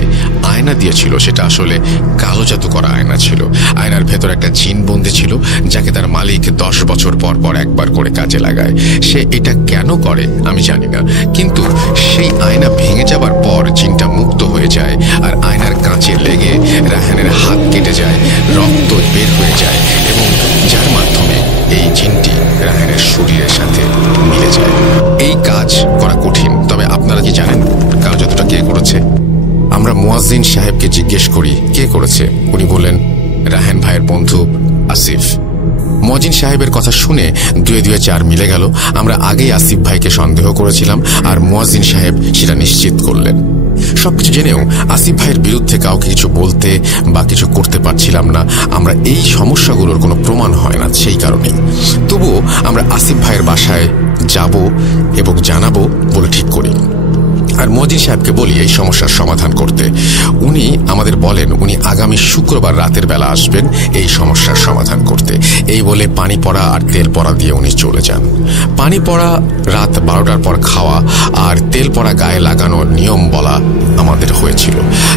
আয়না দিয়েছিল সেটা আসলে কালো জাদু করা আয়না ছিল। আয়নার ভেতর একটা জিন বন্দী ছিল যাকে তার মালিক 10 বছর পর পর একবার করে কাজে লাগায়। সে এটা কেন করে আমি জানি না, কিন্তু সেই আয়না ভেঙে যাবার পর জিনটা মুক্ত হয়ে যায় আর আয়নার কাঁচে লেগে রায়হানের হাত কেটে যায়, রক্ত বের হয়ে যায় এবং যার মাধ্যমে এই জিনটি রায়হানের শরীরের সাথে মিলে যায়। এই কাজ করা কঠিন, তবে আপনারা কি জানেন কালো জাদুটা কে করেছে? আমরা মুয়াজ্জিন সাহেবকে জিজ্ঞেস করি কে করেছে। উনি বললেন রায়হান ভাইয়ের বন্ধু আসিফ। মুয়াজ্জিন সাহেবের কথা শুনে 2 2 4 মিলে গেল। আমরা আগেই আসিফ ভাইকে সন্দেহ করেছিলাম আর মুয়াজ্জিন সাহেব সেটা নিশ্চিত করলেন। সবকিছু জেনেও আসিফ ভাইয়ের বিরুদ্ধে কাউকে কিছু বলতে বা কিছু করতে পারছিলাম না। আমরা এই সমস্যাগুলোর কোনো প্রমাণ হয় না সেই কারণেই। তবুও আমরা আসিফ ভাইয়ের বাসায় যাব এবং জানাবো বলে ঠিক করি আর মুয়াজ্জিন সাহেবকে বলি এই সমস্যার সমাধান করতে। উনি আমাদের বলেন উনি আগামী শুক্রবার রাতের বেলা আসবেন এই সমস্যার সমাধান করতে। এই বলে পানি পড়া আর তেল পড়া দিয়ে উনি চলে যান। পানি পড়া রাত 12টার পর খাওয়া আর তেল পড়া গায়ে লাগানোর নিয়ম বলা আমাদের হয়েছিল।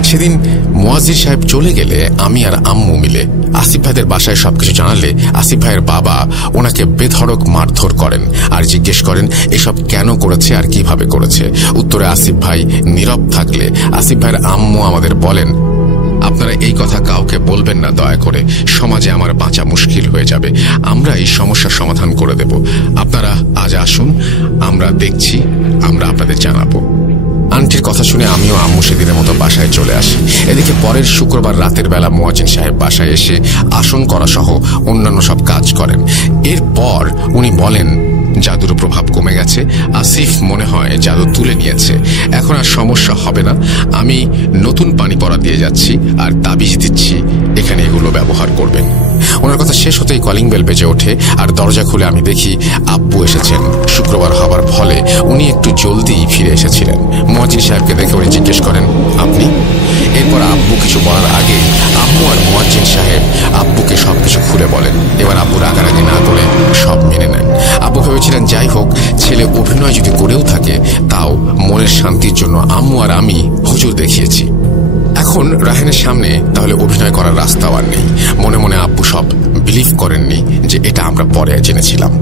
সেদিন মুয়াজ্জিন সাহেব চলে গেলে আমি আর আম্মু মিলে আসিফ ভাইদের বাসায় সবকিছু জানালে আসিফ ভাইয়ের বাবা ওনাকে বেধড়ক মারধর করেন আর জিজ্ঞেস করেন এসব কেন করেছে আর কিভাবে করেছে। উত্তরে আসিফ ভাই নীরব থাকলে আসিফ ভাইয়ের আম্মু আমাদের বলেন, আপনারা এই কথা কাউকে বলবেন না দয়া করে, সমাজে আমার বাঁচা মুশকিল হয়ে যাবে, আমরা এই সমস্যার সমাধান করে দেব। আপনারা আজ আসুন, আমরা দেখছি, আমরা আপনাদের জানাবো। আন্টির কথা শুনে আমিও আম্মু সেদিনের মতো বাসায় চলে আসি। এদিকে পরের শুক্রবার রাতের বেলা মুয়াজ্জিন সাহেব বাসায় এসে আসন করা সহ অন্যান্য সব কাজ করেন। এরপর উনি বলেন জাদুর প্রভাব কমে গেছে, আসিফ মনে হয় জাদু তুলে নিয়েছে, এখন আর সমস্যা হবে না। আমি নতুন পানি পড়া দিয়ে যাচ্ছি আর তাবিজ দিচ্ছি, এখানে এগুলো ব্যবহার করবেন। ওনার কথা শেষ হতেই কলিং বেল বেজে ওঠে আর দরজা খুলে আমি দেখি আব্বু এসেছেন। শুক্রবার হবার ফলে উনি একটু জলদি ফিরে এসেছিলেন। মুয়াজ্জিন সাহেবকে দেখে উনি জিজ্ঞেস করেন, আপনি? এরপর আব্বু কিছু বলার আগে আম্মু আর মুয়াজ্জিন সাহেব আব্বুকে সবকিছু খুলে বলেন। এবার আব্বু রাগারাগি না করে সব মেনে নেন। আব্বু ভেবেছিলেন যাই হোক, ছেলে অভিনয় যদি করেও থাকে তাও মনের শান্তির জন্য আম্মু আর আমি হুজুর দেখিয়েছি। এখন রায়হানের সামনে তাহলে অভিনয় করার রাস্তাও আর নেই। মনে মনে আব্বু সব বিলিভ করেননি যে এটা আমরা পরে জেনেছিলাম।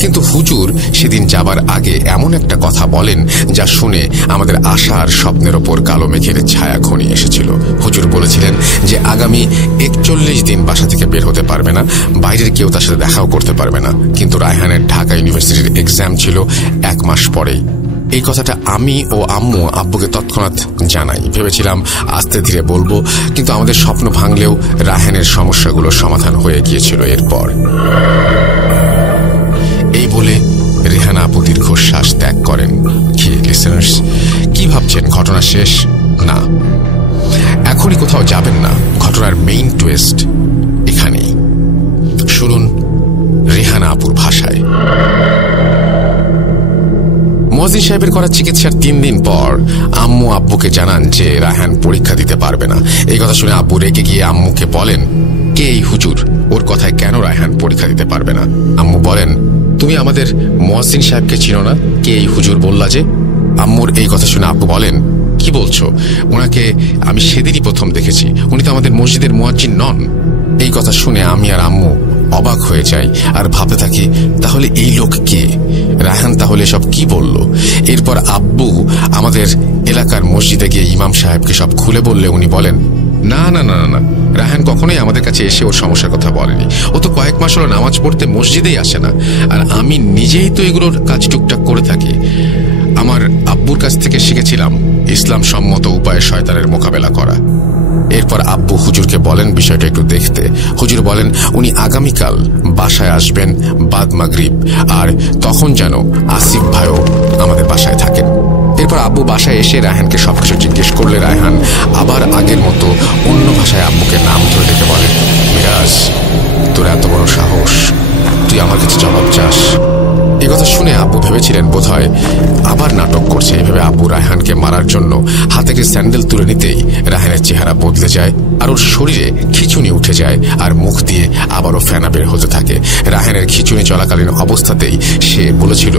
কিন্তু হুজুর সেদিন যাবার আগে এমন একটা কথা বলেন যা শুনে আমাদের আশার স্বপ্নের ওপর কালো মেঘের ছায়া ঘনিয়ে এসেছিল। হুজুর বলেছিলেন যে আগামী 41 দিন বাসা থেকে বের হতে পারবে না, বাইরের কেউ তার সাথে দেখাও করতে পারবে না। কিন্তু রায়হানের ঢাকা ইউনিভার্সিটির এক্সাম ছিল 1 মাস পরেই। এই কথাটা আমি ও আম্মু আব্বুকে তৎক্ষণাৎ জানাই। ভেবেছিলাম আস্তে ধীরে বলবো, কিন্তু আমাদের স্বপ্ন ভাঙলেও রায়হানের সমস্যাগুলোর সমাধান হয়ে গিয়েছিল এরপর। এই বলে রেহানা আপু দীর্ঘশ্বাস ত্যাগ করেন। কি লিসেনার্স, কি ভাবছেন ঘটনা শেষ? না, এখনই কোথাও যাবেন না, ঘটনার মেইন টুইস্ট এখানেই। শুনুন রেহানা আপুর ভাষায়। মুয়াজ্জিন সাহেবের করা চিকিৎসার 3 দিন পর আম্মু আব্বুকে জানান যে রায়হান পরীক্ষা দিতে পারবে না। এই কথা শুনে আব্বু রেগে গিয়ে আম্মুকে বলেন, কে এই হুজুর? ওর কথায় কেন রায়হান পরীক্ষা দিতে পারবে না? আম্মু বলেন, তুমি আমাদের মুয়াজ্জিন সাহেবকে চিনো না? কে এই হুজুর বললা যে? আম্মুর এই কথা শুনে আব্বু বলেন, কি বলছো? ওনাকে আমি সেদিনই প্রথম দেখেছি, উনি তো আমাদের মসজিদের মুয়াজ্জিন নন। এই কথা শুনে আমি আর আম্মু অবাক হয়ে যাই আর ভাবতে থাকি তাহলে এই লোক কে? রায়হান তাহলে সব কি বলল? এরপর আব্বু আমাদের এলাকার মসজিদে গিয়ে ইমাম সাহেবকে সব খুলে বললে উনি বলেন, না না না না, রায়হান কখনোই আমাদের কাছে এসে ওর সমস্যার কথা বলেনি। ও তো কয়েক মাস হলো নামাজ পড়তে মসজিদেই আসে না, আর আমি নিজেই তো এগুলোর কাজ টুকটাক করে থাকি। আমার আব্বুর কাছ থেকে শিখেছিলাম ইসলাম সম্মত উপায়ে শয়তানের মোকাবেলা করা। এরপর আব্বু হুজুরকে বলেন বিষয়টা একটু দেখতে। হুজুর বলেন উনি আগামীকাল বাসায় আসবেন বাদ মাগরিব, আর তখন যেন আসিফ ভাইও আমাদের বাসায় থাকেন। এরপর আব্বু বাসায় এসে রায়হানকে সবকিছু জিজ্ঞেস করলে রায়হান আবার আগের মতো অন্য ভাষায় আব্বুকে নাম ধরে ডেকে বলে, মিরাজ, তোর এত বড় সাহস, তুই আমার কাছে জবাব চাস? এ কথা শুনে আব্বু ভেবেছিলেন বোধহয় আবার নাটক করছে। এইভাবে আব্বু রায়হানকে মারার জন্য হাতে করে স্যান্ডেল তুলে নিতেই রায়হানের চেহারা বদলে যায় আর ওর শরীরে খিঁচুনি উঠে যায় আর মুখ দিয়ে আবারও ফেনা বের হতে থাকে। রায়হানের খিঁচুনি চলাকালীন অবস্থাতেই সে বলেছিল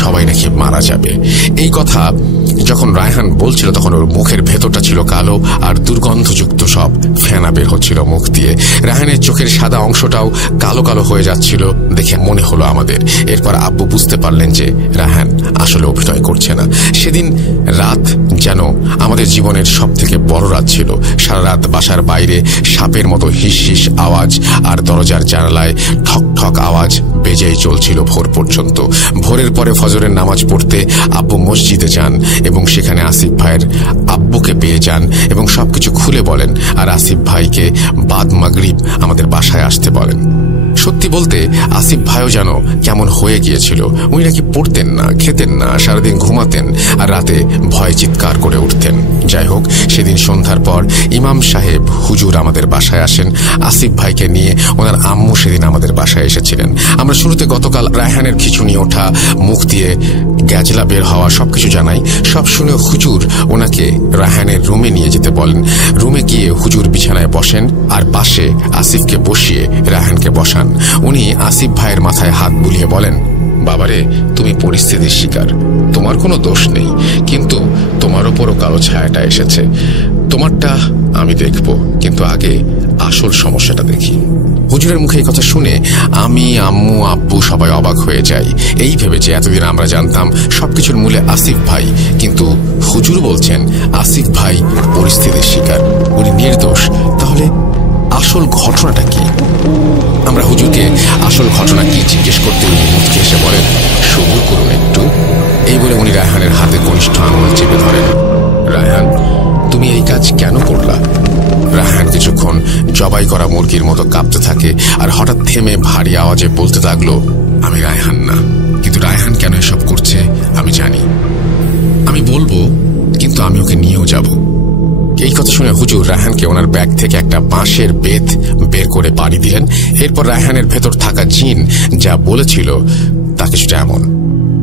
সবাই নাকি মারা যাবে। এই কথা যখন রায়হান বলছিল তখন ওর মুখের ভেতরটা ছিল কালো আর দুর্গন্ধযুক্ত সব ফেনা বের হচ্ছিল মুখ দিয়ে। রায়হানের চোখের সাদা অংশটাও কালো কালো হয়ে যাচ্ছিল দেখে মনে হলো আমাদের। এরপর আব্বু বুঝতে পারলেন যে রায়হান আসলে অভিনয় করছে না। সেদিন রাত যেন আমাদের জীবনের সব থেকে বড় রাত ছিল। সারা রাত বাসার বাইরে সাপের মতো হিস হিস আওয়াজ আর দরজার জানালায় ঠক ঠক আওয়াজ বেজেই চলছিল ভোর পর্যন্ত। ভোরের পরে ফজরের নামাজ পড়তে আব্বু মসজিদে যান এবং সেখানে আসিফ ভাইয়ের আব্বুকে পেয়ে যান এবং সবকিছু খুলে বলেন, আর আসিফ ভাইকে বাদ মাগরিব আমাদের বাসায় আসতে বলেন। সত্যি বলতে আসিফ ভাইও যেন কেমন হয়ে গিয়েছিল। উনি নাকি পড়তেন না, খেতেন না, সারাদিন ঘুমাতেন আর রাতে ভয় চিৎকার করে উঠতেন। যাই হোক, সেদিন সন্ধ্যার পর ইমাম সাহেব হুজুর আমাদের বাসায় আসেন আসিফ ভাইকে নিয়ে। ওনার আম্মু সেদিন আমাদের বাসায় এসেছিলেন। আমরা শুরুতে গতকাল রায়হানের খিঁচুনি ওঠা, মুখ দিয়ে গ্যাজলা বের হওয়া সবকিছু জানাই। সব শুনে হুজুর ওনাকে রায়হানের রুমে নিয়ে যেতে বলেন। রুমে গিয়ে হুজুর বিছানায় বসেন আর পাশে আসিফকে বসিয়ে রায়হানকে বসান। উনি আসিফ ভাইয়ের মাথায় হাত বুলিয়ে বলেন, বাবারে, তুমি পরিস্থিতির শিকার, তোমার কোনো দোষ নেই, কিন্তু তোমার ওপরও কালো ছায়াটা এসেছে। তোমারটা আমি দেখব, কিন্তু আগে আসল সমস্যাটা দেখি। হুজুরের মুখে এই কথা শুনে আমি, আম্মু, আব্বু সবাই অবাক হয়ে যাই। এই ভেবেছে এতদিন আমরা জানতাম সবকিছুর মূলে আসিফ ভাই, কিন্তু হুজুর বলছেন আসিফ ভাই পরিস্থিতির শিকার, উনি নির্দোষ। তাহলে আসল ঘটনাটা কি? আমরা হুজুরকে আসল ঘটনা কি জিজ্ঞেস করতে উনি মুচকে এসে বলেন, সবুর করুন একটু। এই বলে উনি রায়হানের হাতে কনিষ্ঠ আঙুল চেপে ধরেন। রায়হান, তুমি এই কাজ কেন করলা? রায়হান কিছুক্ষণ জবাই করা মুরগির মতো কাঁপতে থাকে, আর হঠাৎ থেমে ভারী আওয়াজে বলতে লাগলো, আমি রায়হান না, কিন্তু রায়হান কেন এসব করছে আমি জানি। আমি বলবো, কিন্তু আমি ওকে নিয়েও যাব। এই কথা শুনে হুজুর রায়হানকে ওনার ব্যাগ থেকে একটা বাঁশের বেত বের করে পাড়ি দিলেন। এরপর রায়হানের ভেতর থাকা জিন যা বলেছিল তা কিছুটা এমন।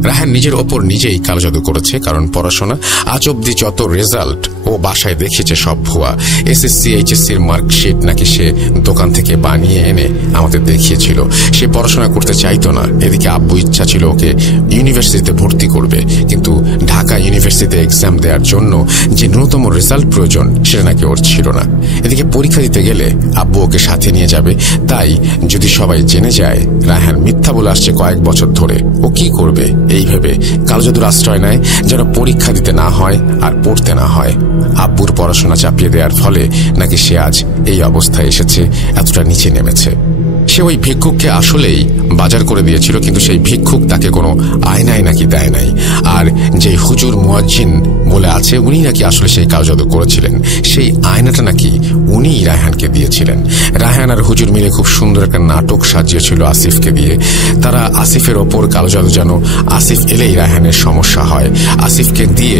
রায়হান নিজের ওপর নিজেই কালো জাদু করেছে, কারণ পড়াশোনা আজ অব্দি যত রেজাল্ট ও বাসায় দেখেছে সব ভুয়া। এসএসসি এইচএসসির মার্কশিট নাকি সে দোকান থেকে বানিয়ে এনে আমাদের দেখিয়েছিল। সে পড়াশোনা করতে চাইতো না। এদিকে আব্বু ইচ্ছা ছিল ওকে ইউনিভার্সিটিতে ভর্তি করবে, কিন্তু ঢাকা ইউনিভার্সিটিতে এক্সাম দেওয়ার জন্য যে ন্যূনতম রেজাল্ট প্রয়োজন সেটা নাকি ওর ছিল না। এদিকে পরীক্ষা দিতে গেলে আব্বু ওকে সাথে নিয়ে যাবে, তাই যদি সবাই জেনে যায় রায়হান মিথ্যা বলে আসছে কয়েক বছর ধরে, ও কি করবে এই ভেবে কালো জাদুর আশ্রয় নেয় যেন পরীক্ষা দিতে না হয় আর পড়তে না হয়। আব্বুর পড়াশোনা চাপিয়ে দেওয়ার ফলে নাকি সে আজ এই অবস্থায় এসেছে, এতটা নিচে নেমেছে। সে ওই ভিক্ষুককে আসলেই বাজার করে দিয়েছিল, কিন্তু সেই ভিক্ষুক তাকে কোনো আয়নায় নাকি দেয় নাই। আর যে হুজুর মুয়াজ্জিন বলে আছে উনি নাকি আসলে সেই কালো জাদু করেছিলেন। সেই আয়নাটা নাকি উনিই রায়হানকে দিয়েছিলেন। রায়হান আর হুজুর মিলে খুব সুন্দর একটা নাটক সাজিয়েছিল আসিফকে দিয়ে। তারা আসিফের ওপর কালো জাদু যেন আসিফ এলেই রায়হানের সমস্যা হয়, আসিফকে দিয়ে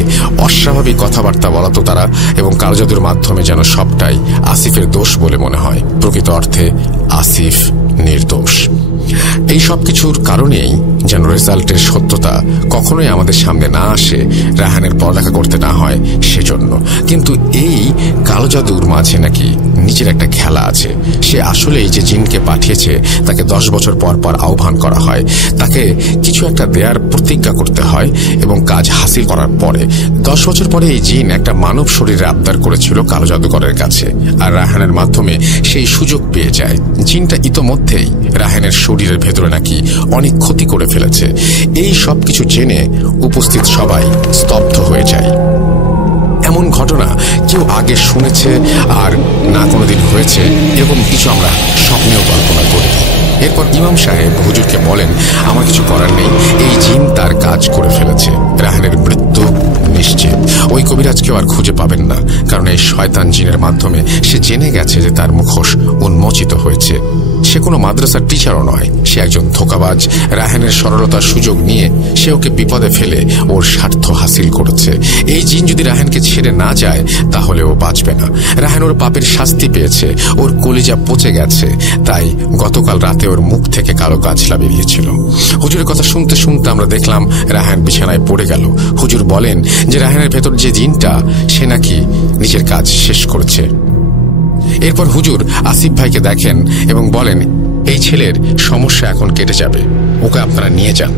অস্বাভাবিক কথাবার্তা বলাতো তারা, এবং কালো জাদুর মাধ্যমে যেন সবটাই আসিফের দোষ বলে মনে হয়। প্রকৃত অর্থে আসিফ নির্দোষ। এই সব কিছুর কারণেই যেন রেজাল্টের সত্যতা কখনোই আমাদের সামনে না আসে, রায়হানের পড়ালেখা করতে না হয় সেজন্য। কিন্তু এই কালো জাদুর মাঝে নাকি নিজের একটা খেলা আছে। সে আসলে এই যে জিনকে পাঠিয়েছে তাকে 10 বছর পর পর আহ্বান করা হয়, তাকে কিছু একটা দেয়ার প্রতিজ্ঞা করতে হয়, এবং কাজ হাসিল করার পরে 10 বছর পরে এই জিন একটা মানব শরীরে আবদার করেছিল কালো জাদুকরের কাছে, আর রায়হানের মাধ্যমে সেই সুযোগ পেয়ে যায়। জিনটা ইতোমধ্যেই রায়হানের শরীরের ভেতরে নাকি অনেক ক্ষতি করে ফেলেছে। এই সব কিছু জেনে উপস্থিত সবাই স্তব্ধ হয়ে যায়। এমন ঘটনা কেউ আগে শুনেছে আর না কোনোদিন হয়েছে এরকম কিছু আমরা স্বপ্নেও কল্পনা করি। এরপর ইমাম সাহেব হুজুরকে বলেন, আমার কিছু করার নেই, এই জিন তার কাজ করে ফেলেছে, রায়হানের মৃত্যু নিশ্চিত। ওই কবিরাজকেও আর খুঁজে পাবেন না, কারণ এই শয়তান জিনের মাধ্যমে সে জেনে গেছে যে তার মুখোশ উন্মোচিত হয়েছে। সে কোনো মাদ্রাসার টিচারও নয়, সে একজন ধোঁকাবাজ। রায়হানের সরলতার সুযোগ নিয়ে সে ওকে বিপদে ফেলে ওর স্বার্থ হাসিল করেছে। এই জিন যদি রায়হানকে ছেড়ে না যায় তাহলে ও বাঁচবে না। রায়হান ওর পাপের শাস্তি পেয়েছে, ওর কলিজা পচে গেছে, তাই গতকাল রাতে ওর মুখ থেকে কালো গাছলা বেরিয়েছিল। হুজুরের কথা শুনতে শুনতে আমরা দেখলাম রায়হান বিছানায় পড়ে গেল। হুজুর বলেন যে রায়হানের ভেতর যে জিনটা সে নাকি নিজের কাজ শেষ করেছে। এরপর হুজুর আসিফ ভাইকে দেখেন এবং বলেন, এই ছেলের সমস্যা এখন কেটে যাবে, ওকে আপনারা নিয়ে যান।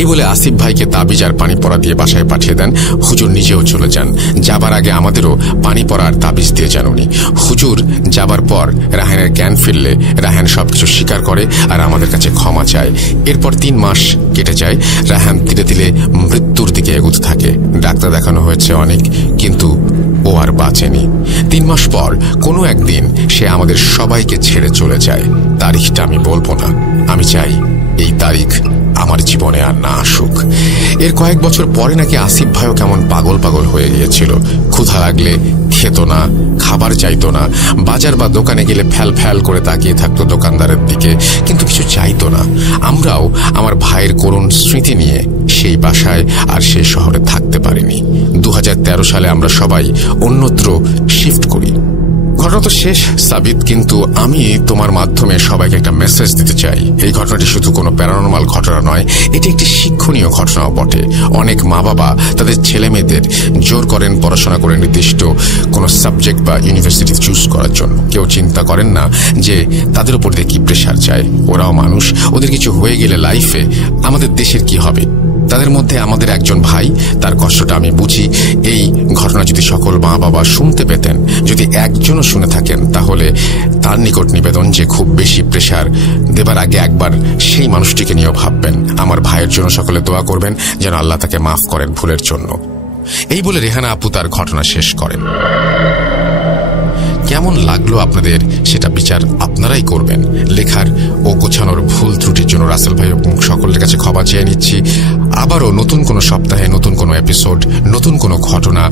এই বলে আসিফ ভাইকে তাবিজ আর পানি পড়া দিয়ে বাসায় পাঠিয়ে দেন। হুজুর নিজেও চলে যান। যাবার আগে আমাদেরও পানি পড়া আর তাবিজ দিয়ে যান উনি। হুজুর যাবার পর রায়হানের জ্ঞান ফিরলে রায়হান সবকিছু স্বীকার করে আর আমাদের কাছে ক্ষমা চায়। এরপর 3 মাস কেটে যায়। রায়হান ধীরে ধীরে মৃত্যুর দিকে এগোতে থাকে। ডাক্তার দেখানো হয়েছে অনেক, কিন্তু ও আর বাঁচেনি। 3 মাস পর কোনো একদিন সে আমাদের সবাইকে ছেড়ে চলে যায়। তারিখটা আমি বলবো না, আমি চাই এই তারিখ আমার জীবনে আর না আসুক। এর কয়েক বছর পরে নাকি আসিফ ভাইও কেমন পাগল পাগল হয়ে গিয়েছিল। ক্ষুধা লাগলে খেত না, খাবার চাইতো না, বাজার বা দোকানে গেলে ফ্যাল ফ্যাল করে তাকিয়ে থাকতো দোকানদারের দিকে, কিন্তু কিছু চাইতো না। আমরাও আমার ভাইয়ের করুণ স্মৃতি নিয়ে সেই বাসায় আর সেই শহরে থাকতে পারিনি। 2013 সালে আমরা সবাই অন্যত্র শিফট করি। ঘটনা তো শেষ সাবিত, কিন্তু আমি তোমার মাধ্যমে সবাইকে একটা মেসেজ দিতে চাই। এই ঘটনাটি শুধু কোনো প্যারানরমাল ঘটনা নয়, এটি একটি শিক্ষণীয় ঘটনাও বটে। অনেক মা বাবা তাদের ছেলে মেয়েদের জোর করেন পড়াশোনা করে নির্দিষ্ট কোনো সাবজেক্ট বা ইউনিভার্সিটি চুজ করার জন্য। কেউ চিন্তা করেন না যে তাদের উপর দিয়ে কি প্রেশার যায়। ওরাও মানুষ, ওদের কিছু হয়ে গেলে লাইফে আমাদের দেশের কি হবে। তাদের মধ্যে আমাদের একজন ভাই, তার কষ্টটা আমি বুঝি। এই ঘটনা যদি সকল মা বাবা শুনতে পেতেন, যদি একজনও শুনে থাকেন, তাহলে তার নিকট নিবেদন যে খুব বেশি প্রেশার দেবার আগে একবার সেই মানুষটিকে নিয়েও ভাববেন। আমার ভাইয়ের জন্য সকলে দোয়া করবেন যেন আল্লাহ তাকে মাফ করেন ভুলের জন্য। এই বলে রেহানা আপু তার ঘটনা শেষ করেন। কেমন লাগলো আপনাদের সেটা বিচার আপনারাই করবেন। লেখার ও গোছানোর ভুল ত্রুটির জন্য রাসেল ভাই এবং সকলের কাছে ক্ষমা চেয়ে নিচ্ছি। আবারও নতুন কোনো সপ্তাহে নতুন কোনো এপিসোড, নতুন কোনো ঘটনা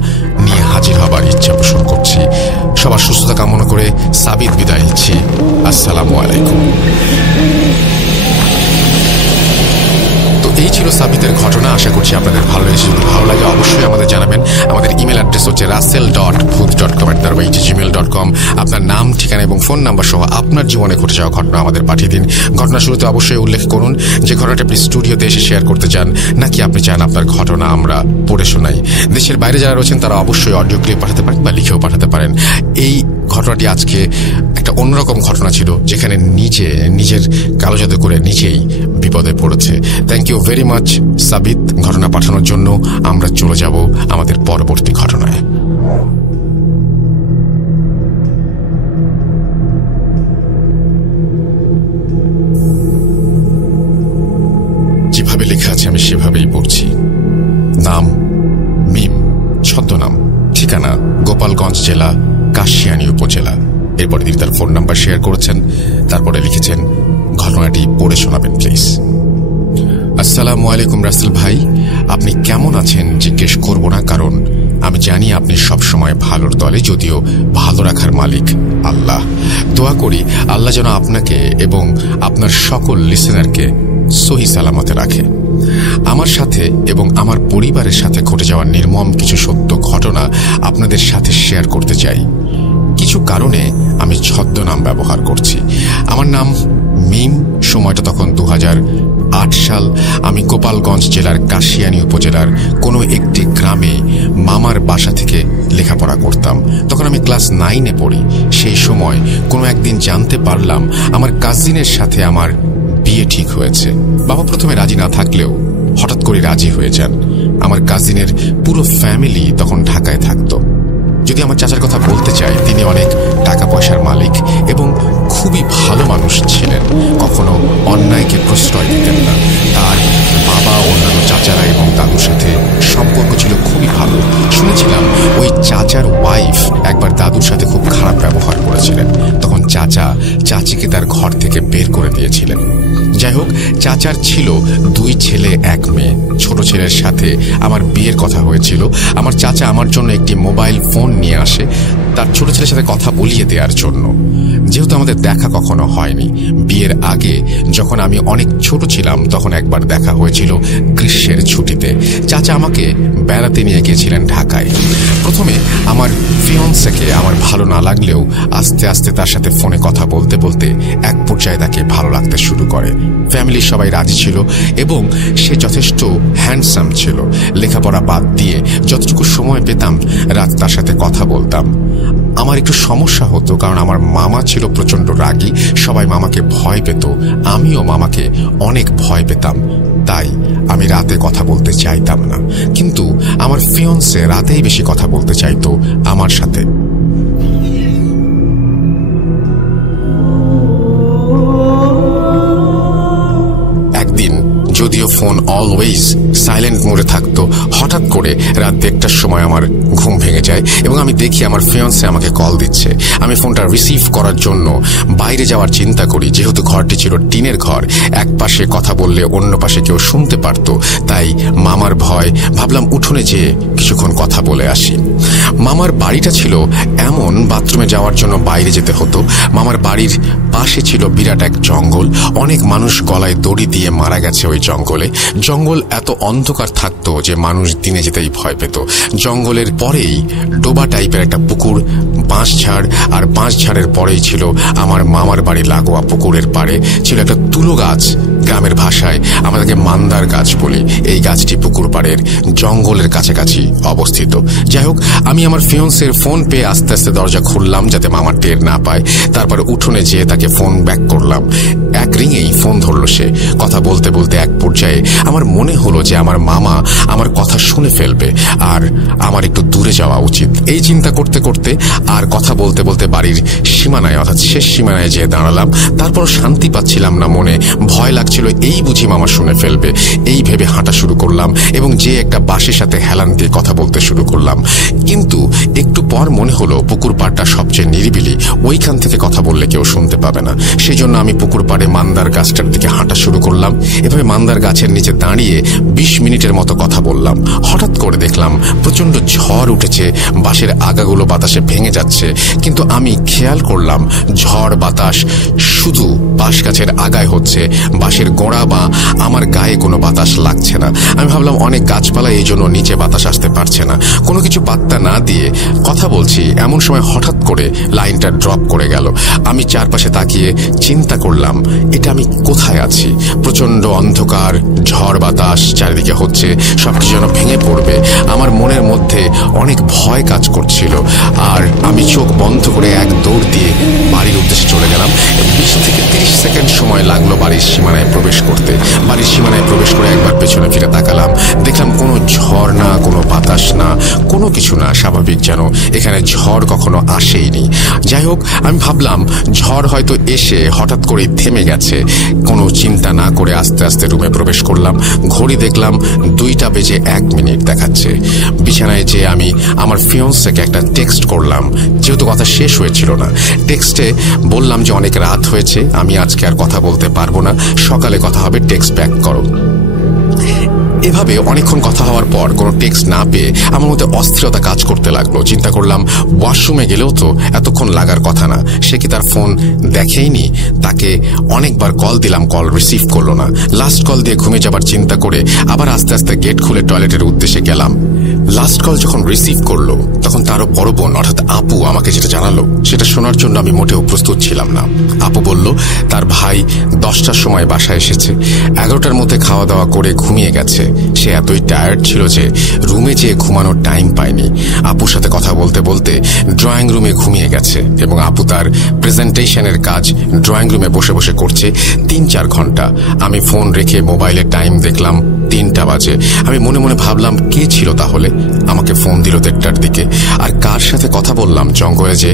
নিয়ে হাজির হবার ইচ্ছা পোষণ করছি। সবার সুস্থতা কামনা করে সাবিত বিদায় নিচ্ছি। আসসালামু আলাইকুম। এই ছিল সাবিতের ঘটনা। আশা করছি আপনাদের ভালো লেগেছে। যদি ভালো লাগে অবশ্যই আমাদের জানাবেন। আমাদের ইমেল অ্যাড্রেস হচ্ছে russell.booth.com@gmail.com। আপনার নাম, ঠিকানা এবং ফোন নাম্বার সহ আপনার জীবনে ঘটে যাওয়া ঘটনা আমাদের পাঠিয়ে দিন। ঘটনা শুরুতে অবশ্যই উল্লেখ করুন যে ঘটনাটা আপনি স্টুডিওতে এসে শেয়ার করতে চান, নাকি আপনি চান আপনার ঘটনা আমরা পড়ে শোনাই। দেশের বাইরে যারা রয়েছেন তারা অবশ্যই অডিও ক্লিপ পাঠাতে পারেন বা লিখেও পাঠাতে পারেন। এই ঘটনাটি আজকে একটা অন্যরকম ঘটনা ছিল, যেখানে নিজের কালো জাদু করে নিজেই বিপদে পড়েছে। থ্যাংক ইউ ভেরি মাচ সাবিত ঘটনা পাঠানোর জন্য। আমরা চলে যাব আমাদের পরবর্তী ঘটনায়। যেভাবে লেখা আছে আমি সেভাবেই পড়ছি। নাম মিম, ছদ্মনাম, ঠিকানা গোপালগঞ্জ জেলা, কাশিয়ানী উপজেলা। এরপরে তিনি তার ফোন নাম্বার শেয়ার করেছেন, তারপরে লিখেছেন ঘটনাটি পড়ে শোনাবেন প্লিজ। আসসালামু আলাইকুম রাসেল ভাই, আপনি কেমন আছেন জিজ্ঞেস করব না, কারণ আমি জানি আপনি সবসময় ভালোর দলে, যদিও ভালো রাখার মালিক আল্লাহ। দোয়া করি আল্লাহ যেন আপনাকে এবং আপনার সকল লিসেনারকে সহি সালামতে রাখে। আমার সাথে এবং আমার পরিবারের সাথে ঘটে যাওয়া নির্মম কিছু সত্য ঘটনা আপনাদের সাথে শেয়ার করতে চাই। কিছু কারণে আমি ছদ্মনাম ব্যবহার করছি। আমার নাম মিম। সময়টা তখন 2008 সাল। আমি গোপালগঞ্জ জেলার কাশিয়ানী উপজেলার কোনো একটি গ্রামে মামার বাসা থেকে লেখাপড়া করতাম। তখন আমি ক্লাস 9-এ পড়ি। সেই সময় কোনো একদিন জানতে পারলাম আমার কাজিনের সাথে আমার বিয়ে ঠিক হয়েছে। বাবা প্রথমে রাজি না থাকলেও হঠাৎ করে রাজি হয়ে যান। আমার কাজিনের পুরো ফ্যামিলি তখন ঢাকায় থাকতো। যদি আমার চাচার কথা বলতে চাই, তিনি অনেক টাকা পয়সার মালিক এবং খুবই ভালো মানুষ ছিলেন। কখনো অন্যায়কে প্রশ্রয় দিতেন না। তার বাবা, অন্যান্য চাচারা এবং দাদুর সাথে সম্পর্ক ছিল খুবই ভালো। শুনেছিলাম ওই চাচার ওয়াইফ একবার দাদুর সাথে খুব খারাপ ব্যবহার করেছিলেন। তখন চাচা চাচিকে তার ঘর থেকে বের করে দিয়েছিলেন। যাই হোক, চাচার ছিল 2 ছেলে 1 মেয়ে। ছোট ছেলের সাথে আমার বিয়ের কথা হয়েছিল। আমার চাচা আমার জন্য একটি মোবাইল ফোন নিয়ে আসে তার ছোট ছেলের সাথে কথা বলিয়ে দেওয়ার জন্য। যেহেতু আমাদের দেখা কখনো হয়নি, বিয়ের আগে যখন আমি অনেক ছোট ছিলাম তখন একবার দেখা হয়েছিল গ্রীষ্মের ছুটিতে। চাচা আমাকে বেড়াতে নিয়ে গিয়েছিলেন ঢাকায়। প্রথমে আমার ফিয়ন্সেকে আমার ভালো না লাগলেও আস্তে আস্তে তার সাথে ফোনে কথা বলতে বলতে এক পর্যায়ে তাকে ভালো লাগতে শুরু করে। ফ্যামিলির সবাই রাজি ছিল এবং সে যথেষ্ট হ্যান্ডসাম ছিল। লেখাপড়া বাদ দিয়ে যতটুকু সময় পেতাম রাত তার সাথে কথা বলতাম। আমার একটু সমস্যা হতো, কারণ আমার মামা ছিল প্রচন্ড রাগী। সবাই মামাকে ভয় পেত, আমিও মামাকে অনেক ভয় পেতাম। তাই আমি রাতে কথা বলতে চাইতাম না, কিন্তু আমার ফিয়ন্সে রাতেই বেশি কথা বলতে চাইতো আমার সাথে। একদিন যদিও ফোন অলওয়েজ সাইলেন্ট মোডে থাকতো, হঠাৎ করে রাত 1টার সময় আমার ঘুম ভেঙে যায় এবং আমি দেখি আমার ফিয়ন্সে আমাকে কল দিচ্ছে। আমি ফোনটা রিসিভ করার জন্য বাইরে যাওয়ার চিন্তা করি। যেহেতু ঘরটি ছিল টিনের ঘর, এক পাশে কথা বললে অন্য পাশে কেউ শুনতে পারত, তাই মামার ভয়। ভাবলাম উঠোনে যেয়ে কিছুক্ষণ কথা বলে আসি। মামার বাড়িটা ছিল এমন, বাথরুমে যাওয়ার জন্য বাইরে যেতে হতো। মামার বাড়ির পাশে ছিল বিরাট এক জঙ্গল। অনেক মানুষ গলায় দড়ি দিয়ে মারা গেছে ওই জঙ্গলে। জঙ্গল এত অন্ধকার থাকতো যে মানুষ দিনে যেতেই ভয় পেত। জঙ্গলের পরেই ডোবা টাইপের একটা পুকুর, বাঁশঝাড়, আর বাঁশঝাড়ের পরেই ছিল আমার মামার বাড়ি লাগোয়া পুকুরের পাড়ে ছিল একটা তুলো গাছ গ্রামের ভাষায় আমরা তাকে মান্দার গাছ বলি। এই গাছটি পুকুর পাড়ের জঙ্গলের কাছাকাছি অবস্থিত। যাই হোক, আমি আমার ফিয়ন্সের ফোন পেয়ে আস্তে আস্তে দরজা খুললাম যাতে মামা টের না পায়। তারপর উঠোনে যেয়ে তাকে ফোন ব্যাক করলাম। এক রিংয়েই ফোন ধরল সে। কথা বলতে বলতে এক পর্যায়ে আমার মনে হলো যে আমার মামা আমার কথা শুনে ফেলবে আর আমার একটু দূরে যাওয়া উচিত। এই চিন্তা করতে করতে আর কথা বলতে বলতে বাড়ির সীমানায় অর্থাৎ শেষ সীমানায় যেয়ে দাঁড়ালাম। তারপর শান্তি পাচ্ছিলাম না মনে, ভয় লাগছিল এই বুঝি মামা শুনে ফেলবে। এই ভেবে হাঁটা শুরু করলাম এবং যে একটা বাঁশের সাথে হেলান দিয়ে কথা বলতে শুরু করলাম। কিন্তু একটু পর মনে হলো পুকুর পাড়টা সবচেয়ে নিরিবিলি, ওইখান থেকে কথা বললে কেউ শুনতে পাবে না। সেই জন্য আমি পুকুর পাড়ে মান্দার গাছটার দিকে হাঁটা শুরু করলাম। এভাবে মান্দার গাছের নিচে দাঁড়িয়ে 20 মিনিটের মতো কথা বললাম। হঠাৎ করে দেখলাম প্রচন্ড ঝড় উঠেছে, বাঁশের আগাগুলো বাতাসে ভেঙে যাচ্ছে। কিন্তু আমি খেয়াল করলাম ঝড় বাতাস শুধু বাঁশ গাছের আগায় হচ্ছে, বাঁশের গোড়া বা আমার গায়ে কোনো বাতাস লাগছে না। আমি ভাবলাম অনেক গাছপালা এই জন্য নিচে বাতাস আসতে পারছে না। কোনো কিছু পাত্তা না দিয়ে কথা বলছি, এমন সময় হঠাৎ করে লাইনটা ড্রপ করে গেল। আমি চারপাশে তাকিয়ে চিন্তা করলাম এটা আমি কোথায় আছি। প্রচন্ড অন্ধকার, ঝড় বাতাস চারিদিকে হচ্ছে, সবকিছু যেন ভেঙে পড়বে। আমার মনের মধ্যে অনেক ভয় কাজ করছিল আর আমি চোখ বন্ধ করে এক দৌড় দিয়ে বাড়ির উদ্দেশ্যে চলে গেলাম। 20 থেকে 30 সেকেন্ড সময় লাগলো বাড়ির সীমানায় প্রবেশ করতে। বাড়ির সীমানায় প্রবেশ করে একবার পেছনে ফিরে তাকালাম, দেখলাম কোনো ঝড় না, কোনো বাতাস না, কোনো কিছু না, স্বাভাবিক যেন এখানে ঝড় কখনো আসেইনি। যাই হোক, আমি ভাবলাম ঝড় হয়তো এসে হঠাৎ করে থেমে গেছে। কোনো চিন্তা না করে আস্তে আস্তে রুমে প্রবেশ করলাম। ঘড়ি দেখলাম 2টা বেজে 1 মিনিট দেখাচ্ছে। বিছানায় যেয়ে আমি আমার ফিয়ন্সকে একটা টেক্সট করলাম, যেহেতু কথা শেষ হয়েছিল না। টেক্সটে বললাম যে অনেক রাত হয়েছে, আমি আজকে আর কথা বলতে পারবো না, সকালে কথা হবে, টেক্সট ব্যাক করো। এভাবে অনেকক্ষণ কথা হওয়ার পর কোনো টেক্সট না পেয়ে আমার মধ্যে অস্থিরতা কাজ করতে লাগলো। চিন্তা করলাম ওয়াশরুমে গেলেও তো এতক্ষণ লাগার কথা না, সে কি তার ফোন দেখেইনি? তাকে অনেকবার কল দিলাম, কল রিসিভ করলো না। লাস্ট কল দিয়ে ঘুমিয়ে যাবার চিন্তা করে আবার আস্তে আস্তে গেট খুলে টয়লেটের উদ্দেশ্যে গেলাম। লাস্ট কল যখন রিসিভ করলো তখন তারও বড় বোন অর্থাৎ আপু আমাকে যেটা জানালো সেটা শোনার জন্য আমি মোটেও প্রস্তুত ছিলাম না। আপু বলল তার ভাই 10টার সময় বাসায় এসেছে, 11টার মধ্যে খাওয়া দাওয়া করে ঘুমিয়ে গেছে। সে এতই টায়ার্ড ছিল যে রুমে যেয়ে ঘুমানোর টাইম পায়নি। আপুর সাথে কথা বলতে বলতে ড্রয়িং রুমে ঘুমিয়ে গেছে এবং আপু তার প্রেজেন্টেশনের কাজ ড্রয়িং রুমে বসে বসে করছে 3-4 ঘন্টা। আমি ফোন রেখে মোবাইলে টাইম দেখলাম 3টা বাজে। আমি মনে মনে ভাবলাম কে ছিল তাহলে আমাকে ফোন দিল 1টার দিকে, আর কার সাথে কথা বললাম জঙ্গলে যে।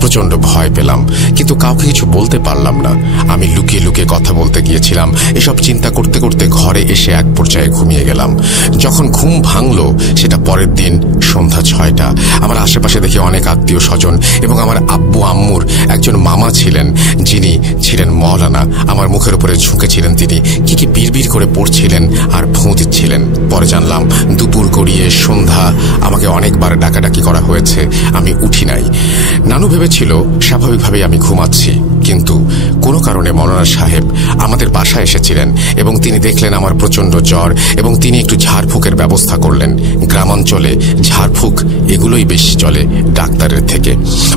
প্রচন্ড ভয় পেলাম কিন্তু কাউকে কিছু বলতে পারলাম না। আমি লুকিয়ে লুকিয়ে কথা বলতে গিয়েছিলাম। এসব চিন্তা করতে করতে ঘরে এসে এক পর্যায়ে ঘুমিয়ে গেলাম। যখন ঘুম ভাঙলো সেটা পরের দিন সন্ধ্যা 6টা। আমার আশেপাশে দেখি অনেক আত্মীয় স্বজন এবং আমার আব্বু আম্মুর একজন মামা ছিলেন যিনি ছিলেন মওলানা। আমার মুখের উপরে ঝুঁকেছিলেন তিনি, কি কি বিড়বিড় করে পড়ছিলেন আর ফুঁ দিচ্ছিলেন। পরে জানলাম দুপুর গড়িয়ে সন্ধ্যা, আমাকে অনেকবার ডাকাডাকি করা হয়েছে, আমি উঠি নাই। নানু ভেবেছিল স্বাভাবিকভাবেই আমি ঘুমাচ্ছি, কিন্তু কোনো কারণে মওলানা সাহেব আমাদের বাসায় এসেছিলেন এবং তিনি দেখলেন আমার প্রচন্ড জ্বর এবং তিনি একটু ঝাড়ফুঁকের ব্যবস্থা করলেন। গ্রামাঞ্চলে ঝাড়ফুঁক এগুলোই বেশি চলে ডাক্তারের থেকে।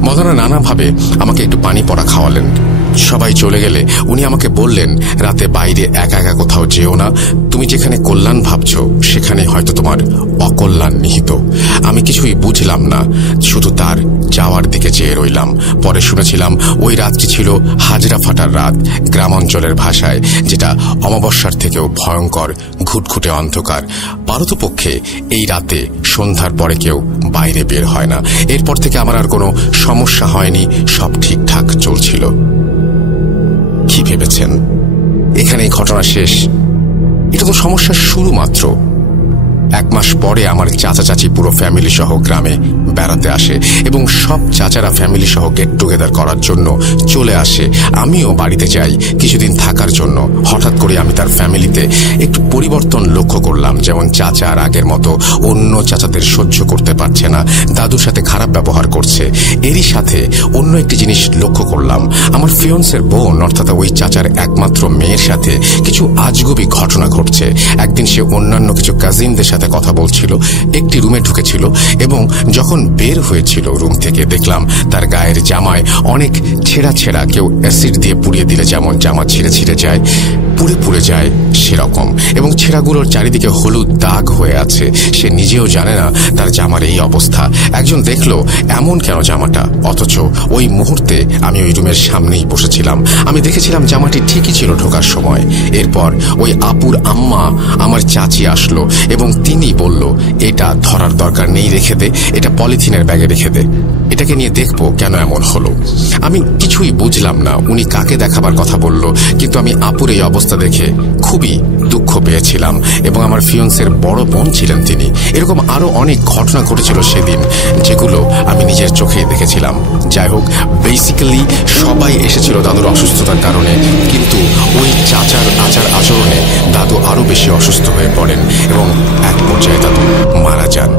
মওলানা নানাভাবে আমাকে একটু পানি পড়া খাওয়ালেন। সবাই চলে গেলে উনি আমাকে বললেন রাতে বাইরে একা একা কোথাও যেও না, তুমি যেখানে কল্যাণ ভাবছো সেখানে হয়তো তোমার অকল্যাণ নিহিত। আমি কিছুই বুঝলাম না, শুধু তার যাওয়ার দিকে চেয়ে রইলাম। পরে শুনেছিলাম ওই রাতটি ছিল হাজরা ফাটার রাত, গ্রামাঞ্চলের ভাষায়, যেটা অমাবস্যার থেকেও ভয়ঙ্কর, ঘুটঘুটে অন্ধকার। পারতপক্ষে এই রাতে সন্ধ্যার পরে কেউ বাইরে বের হয় না। এরপর থেকে আমার আর কোনো সমস্যা হয়নি, সব ঠিকঠাক চলছিল। কি ভেবেছেন এখানে ঘটনা শেষ? এটা তো সমস্যার শুরু মাত্র। 1 মাস পরে আমার চাচা চাচি পুরো ফ্যামিলি সহ গ্রামে বেড়াতে আসে এবং সব চাচারা ফ্যামিলি সহ গেট টুগেদার করার জন্য চলে আসে। আমিও বাড়িতে যাই কিছুদিন থাকার জন্য। হঠাৎ করে আমি তার ফ্যামিলিতে একটু পরিবর্তন লক্ষ্য করলাম। যেমন চাচা আর আগের মতো অন্য চাচাদের সহ্য করতে পারছে না, দাদুর সাথে খারাপ ব্যবহার করছে। এরই সাথে অন্য একটি জিনিস লক্ষ্য করলাম, আমার ফিয়ন্সের বোন অর্থাৎ ওই চাচার একমাত্র মেয়ের সাথে কিছু আজগুবি ঘটনা ঘটছে। একদিন সে অন্যান্য কিছু কাজিনদের সাথে কথা বলছিল, একটি রুমে ঢুকেছিল এবং যখন বের হয়েছিল রুম থেকে দেখলাম তার গায়ের জামায় অনেক ছেঁড়া ছেঁড়া, কেউ অ্যাসিড দিয়ে পুড়িয়ে দিলে যেমন জামা ছিঁড়ে ছিঁড়ে যায়, পুড়ে পুড়ে যায় সেরকম, এবং ছেঁড়াগুলোর চারিদিকে হলুদ দাগ হয়ে আছে। সে নিজেও জানে না তার জামার এই অবস্থা। একজন দেখলো এমন কেন জামাটা, অথচ ওই মুহূর্তে আমি ওই রুমের সামনেই বসেছিলাম। আমি দেখেছিলাম জামাটি ঠিকই ছিল ঢোকার সময়। এরপর ওই আপুর আম্মা, আমার চাচি আসলো এবং তিনি বলল, এটা ধরার দরকার নেই, রেখে দে, এটা পলিথিনের ব্যাগে রেখে দে, এটাকে নিয়ে দেখবো কেন এমন হলো। আমি কিছুই বুঝলাম না উনি কাকে দেখাবার কথা বলল, কিন্তু আমি আপুর এই অবস্থা দেখে খুবই দুঃখ পেয়েছিলাম। এবং আমার ফিয়ন্সের বড় বোন ছিলেন তিনি। এরকম আরো অনেক ঘটনা ঘটেছিল সেদিন, যেগুলো আমি নিজের চোখে দেখেছিলাম। যাই হোক, বেসিক্যালি সবাই এসেছিল দাদুর অসুস্থতার কারণে, কিন্তু ওই চাচার আচার আচরণে দাদু আরো বেশি অসুস্থ হয়ে পড়েন এবং এক পর্যায়ে দাদু মারা যান।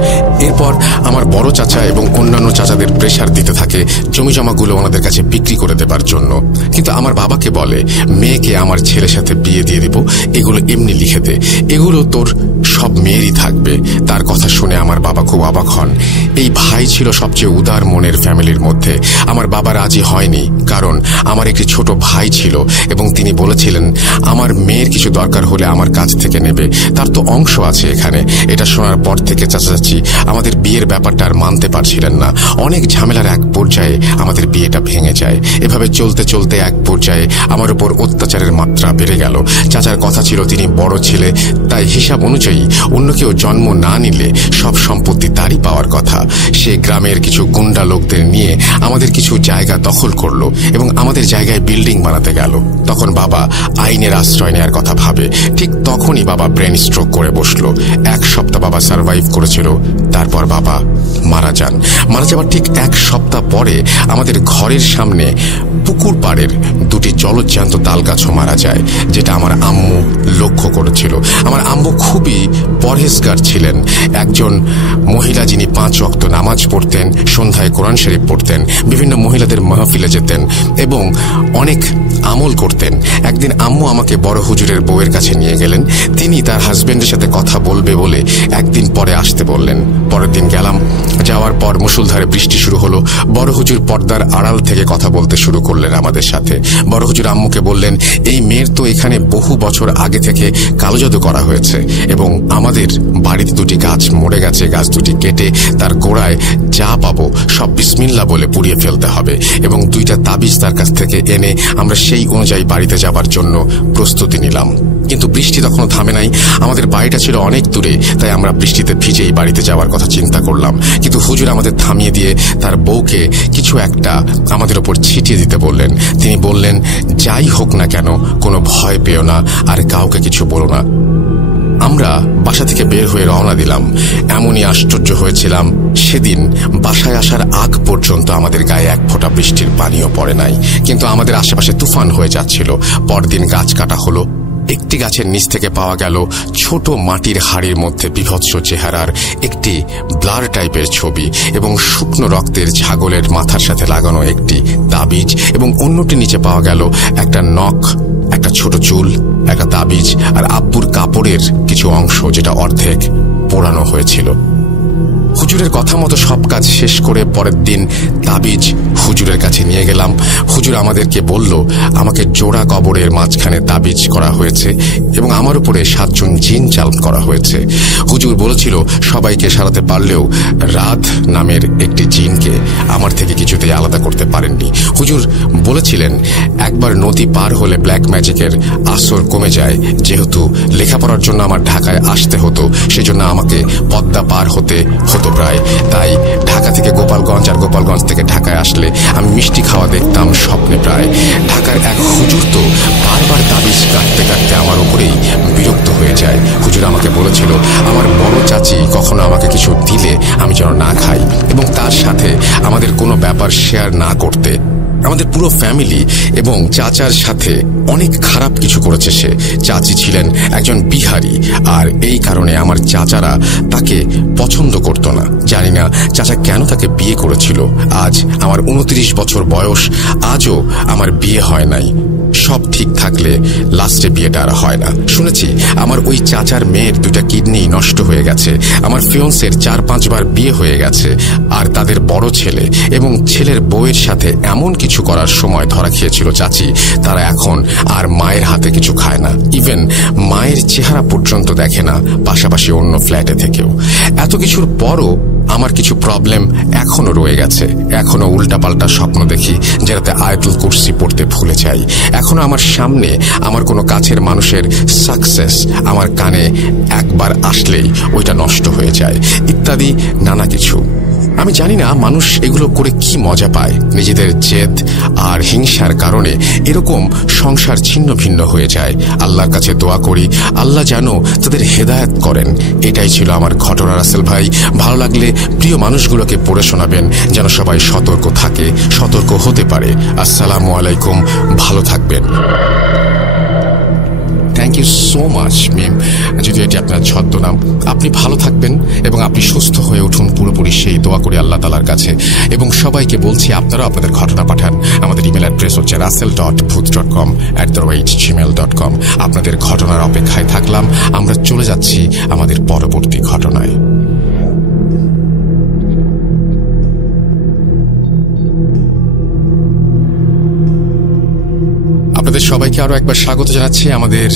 এরপর আমার বড় চাচা এবং অন্যান্য চাচাদের প্রেশার দিতে থাকে জমি জমাগুলো ওনাদের কাছে বিক্রি করে দেবার জন্য। কিন্তু আমার বাবাকে বলে, মেয়েকে আমার ছেলের সাথে বিয়ে দিয়ে দিব, এগুলো এমনি লিখে দে, এগুলো তোর সব মেয়েরই থাকবে। তার কথা শুনে আমার বাবা খুব অবাক হন। এই ভাই ছিল সবচেয়ে উদার মনের ফ্যামিলির মধ্যে। আমার বাবা রাজি হয়নি, কারণ আমার একটি ছোট ভাই ছিল এবং তিনি বলেছিলেন আমার মেয়ের কিছু দরকার হলে আমার কাছ থেকে নেবে, তার তো অংশ আছে এখানে। এটা শোনার পর থেকে চাচা চাচি আমাদের বিয়ের ব্যাপারটা আর মানতে পারছিলেন না। অনেক ঝামেলার এক পর্যায়ে আমাদের বিয়েটা ভেঙে যায়। এভাবে চলতে চলতে এক পর্যায়ে আমার উপর অত্যাচারের মাত্রা বেড়ে গেল। চাচার কথা ছিল তিনি বড় ছেলে, তাই হিসাব অনুযায়ী অন্য কেউ জন্ম না নিলে সব সম্পত্তি তারই পাওয়ার কথা। সে গ্রামের কিছু গুন্ডা লোকদের নিয়ে আমাদের কিছু জায়গা দখল করলো এবং আমাদের জায়গায় বিল্ডিং বানাতে গেল। তখন বাবা আইনের আশ্রয় নেওয়ার কথা ভাবে। ঠিক তখনই বাবা ব্রেন স্ট্রোক করে বসলো। 1 সপ্তাহ বাবা সার্ভাইভ করেছিল, তারপর বাবা মারা যান। মারা যাবার ঠিক 1 সপ্তাহ পরে আমাদের ঘরের সামনে পুকুর পাড়ের 2টি জলজ্যান্ত তাল গাছও মারা যায়, যেটা আমার আম্মু লক্ষ্য করেছিল। আমার আম্মু খুবই পরহেজগার ছিলেন, একজন মহিলা যিনি 5 ওয়াক্ত নামাজ পড়তেন, সন্ধ্যায় কোরআন শরীফ পড়তেন, বিভিন্ন মহিলাদের মাহফিলে যেতেন এবং অনেক আমল করতেন। একদিন আম্মু আমাকে বড় হুজুরের বউয়ের কাছে নিয়ে গেলেন। তিনি তার হাজবেন্ডের সাথে কথা বলবে বলে একদিন পরে আসতে বললেন। পরের দিন গেলাম। যাওয়ার পর মুষলধারে বৃষ্টি শুরু হলো। বড় হুজুর পর্দার আড়াল থেকে কথা বলতে শুরু করলেন আমাদের সাথে। বড় হুজুর আম্মুকে বললেন, এই মেয়ের তো এখানে বহু বছর আগে থেকে কালো জাদু করা হয়েছে এবং আমাদের বাড়িতে 2টি গাছ মরে গেছে, গাছ 2টি কেটে তার গোড়ায় যা পাবো সব বিসমিল্লাহ বলে পুড়িয়ে ফেলতে হবে এবং 2টা তাবিজ তার কাছ থেকে এনে আমরা সেই অনুযায়ী বাড়িতে যাবার জন্য প্রস্তুতি নিলাম। কিন্তু বৃষ্টি তখনও থামে নাই। আমাদের বাড়িটা ছিল অনেক দূরে, তাই আমরা বৃষ্টিতে ভিজেই বাড়িতে যাওয়ার কথা চিন্তা করলাম। কিন্তু হুজুর আমাদের থামিয়ে দিয়ে তার বউকে কিছু একটা আমাদের ওপর ছিটিয়ে দিতে বললেন। তিনি বললেন, যাই হোক না কেন কোনো ভয় পেও না আর কাউকে কিছু বলো না। আমরা বাসা থেকে বের হয়ে রওনা দিলাম। এমনই আশ্চর্য হয়েছিলাম, সেদিন বাসায় আসার আগ পর্যন্ত আমাদের গায়ে 1 ফোঁটা বৃষ্টির পানিও পড়ে নাই, কিন্তু আমাদের আশেপাশে তুফান হয়ে যাচ্ছিল। পরদিন গাছ কাটা হলো। একটি গাছের নিচ থেকে পাওয়া গেল ছোট মাটির হাড়ির মধ্যে বিভৎস চেহারার একটি ব্লার টাইপের ছবি এবং শুকনো রক্তের ছাগলের মাথার সাথে লাগানো একটি তাবিজ, এবং অন্যটি নিচে পাওয়া গেল একটা নখ, একটা ছোট চুল, একটা তাবিজ আর আব্বুর কাপড়ের কিছু অংশ, যেটা অর্ধেক পোড়ানো হয়েছিল। হুজুরের কথা মতো সব কাজ শেষ করে পরের দিন তাবিজ হুজুরের কাছে নিয়ে গেলাম। হুজুর আমাদেরকে বলল, আমাকে জোড়া কবরের মাঝখানে তাবিজ করা হয়েছে এবং আমার উপরে 7 জন জিন চালন করা হয়েছে। হুজুর বলেছিল সবাইকে সারাতে পারলেও রাত নামের একটি জিনকে আমার থেকে কিছুতেই আলাদা করতে পারেননি। হুজুর বলেছিলেন একবার নদী পার হলে ব্ল্যাক ম্যাজিকের আসর কমে যায়। যেহেতু লেখাপড়ার জন্য আমার ঢাকায় আসতে হতো, সেজন্য আমাকে পদ্মা পার হতে হতো প্রায়। তাই ঢাকা থেকে গোপালগঞ্জ আর গোপালগঞ্জ থেকে ঢাকায় আসলে আমি মিষ্টি খাওয়া দেখতাম স্বপ্নে প্রায়। ঢাকার এক হুজুর তো বারবার তাবিজ কাটতে কাটতে আমার উপরেই বিরক্ত হয়ে যায়। হুজুর আমাকে বলেছিল আমার বড় চাচি কখনো আমাকে কিছু দিলে আমি যেন না খাই এবং তার সাথে আমাদের কোনো ব্যাপার শেয়ার না করতে। আমাদের পুরো ফ্যামিলি এবং চাচার সাথে অনেক খারাপ কিছু করেছে সে। চাচি ছিলেন একজন বিহারি, আর এই কারণে আমার চাচারা তাকে পছন্দ করত না। জানি না চাচা কেন তাকে বিয়ে করেছিল। আজ আমার 29 বছর বয়স, আজও আমার বিয়ে হয় নাই। সব ঠিক থাকলে লাস্টে বিয়েটা আর হয় না। শুনেছি আমার ওই চাচার মেয়ের 2টা কিডনি নষ্ট হয়ে গেছে, আমার ফিয়ন্সের 4-5 বার বিয়ে হয়ে গেছে, আর তাদের বড় ছেলে এবং ছেলের বউয়ের সাথে এমন কিছু করার সময় ধরা খেয়েছিল চাচি, তারা এখন আর মায়ের হাতে কিছু খায় না, ইভেন মায়ের চেহারা পর্যন্ত দেখে না, পাশাপাশি অন্য ফ্ল্যাটে থেকেও। এত কিছুর পরও আমার কিছু প্রবলেম এখনো রয়ে গেছে। এখনো উল্টাপাল্টা স্বপ্ন দেখি, যেটাতে আয়াতুল কুরসি পড়তে ভুলে যাই। এখনো আমার সামনে আমার কোনো কাছের মানুষের সাকসেস আমার কানে একবার আসলেই ওইটা নষ্ট হয়ে যায়, ইত্যাদি নানা কিছু। আমি জানি না মানুষ এগুলো করে কি মজা পায়। নিজেদের জেদ আর হিংসার কারণে এরকম সংসার ছিন্ন ভিন্ন হয়ে যায়। আল্লাহর কাছে দোয়া করি আল্লাহ যেন তাদের হেদায়েত করেন। এটাই ছিল আমার ঘটনা রাসেল ভাই। ভালো লাগলে প্রিয় মানুষগুলোকে পড়ে শোনাবেন, যেন সবাই সতর্ক থাকে, সতর্ক হতে পারে। আসসালামু আলাইকুম, ভালো থাকবেন। থ্যাংক ইউ সো মাচ মিম, যদি এটি আপনার ছদ্মনাম। আপনি ভালো থাকবেন এবং আপনি সুস্থ হয়ে উঠুন পুরোপুরি, সেই দোয়া করি আল্লাহ তাআলার কাছে। এবং সবাইকে বলছি আপনারাও আপনাদের ঘটনা পাঠান। আমাদের ইমেল অ্যাড্রেস হচ্ছে russell.booth.com@gmail.com। আপনাদের ঘটনার অপেক্ষায় থাকলাম। আমরা চলে যাচ্ছি আমাদের পরবর্তী ঘটনায়। আপনাদের সবাইকে আরো একবার স্বাগত জানাচ্ছি আমাদের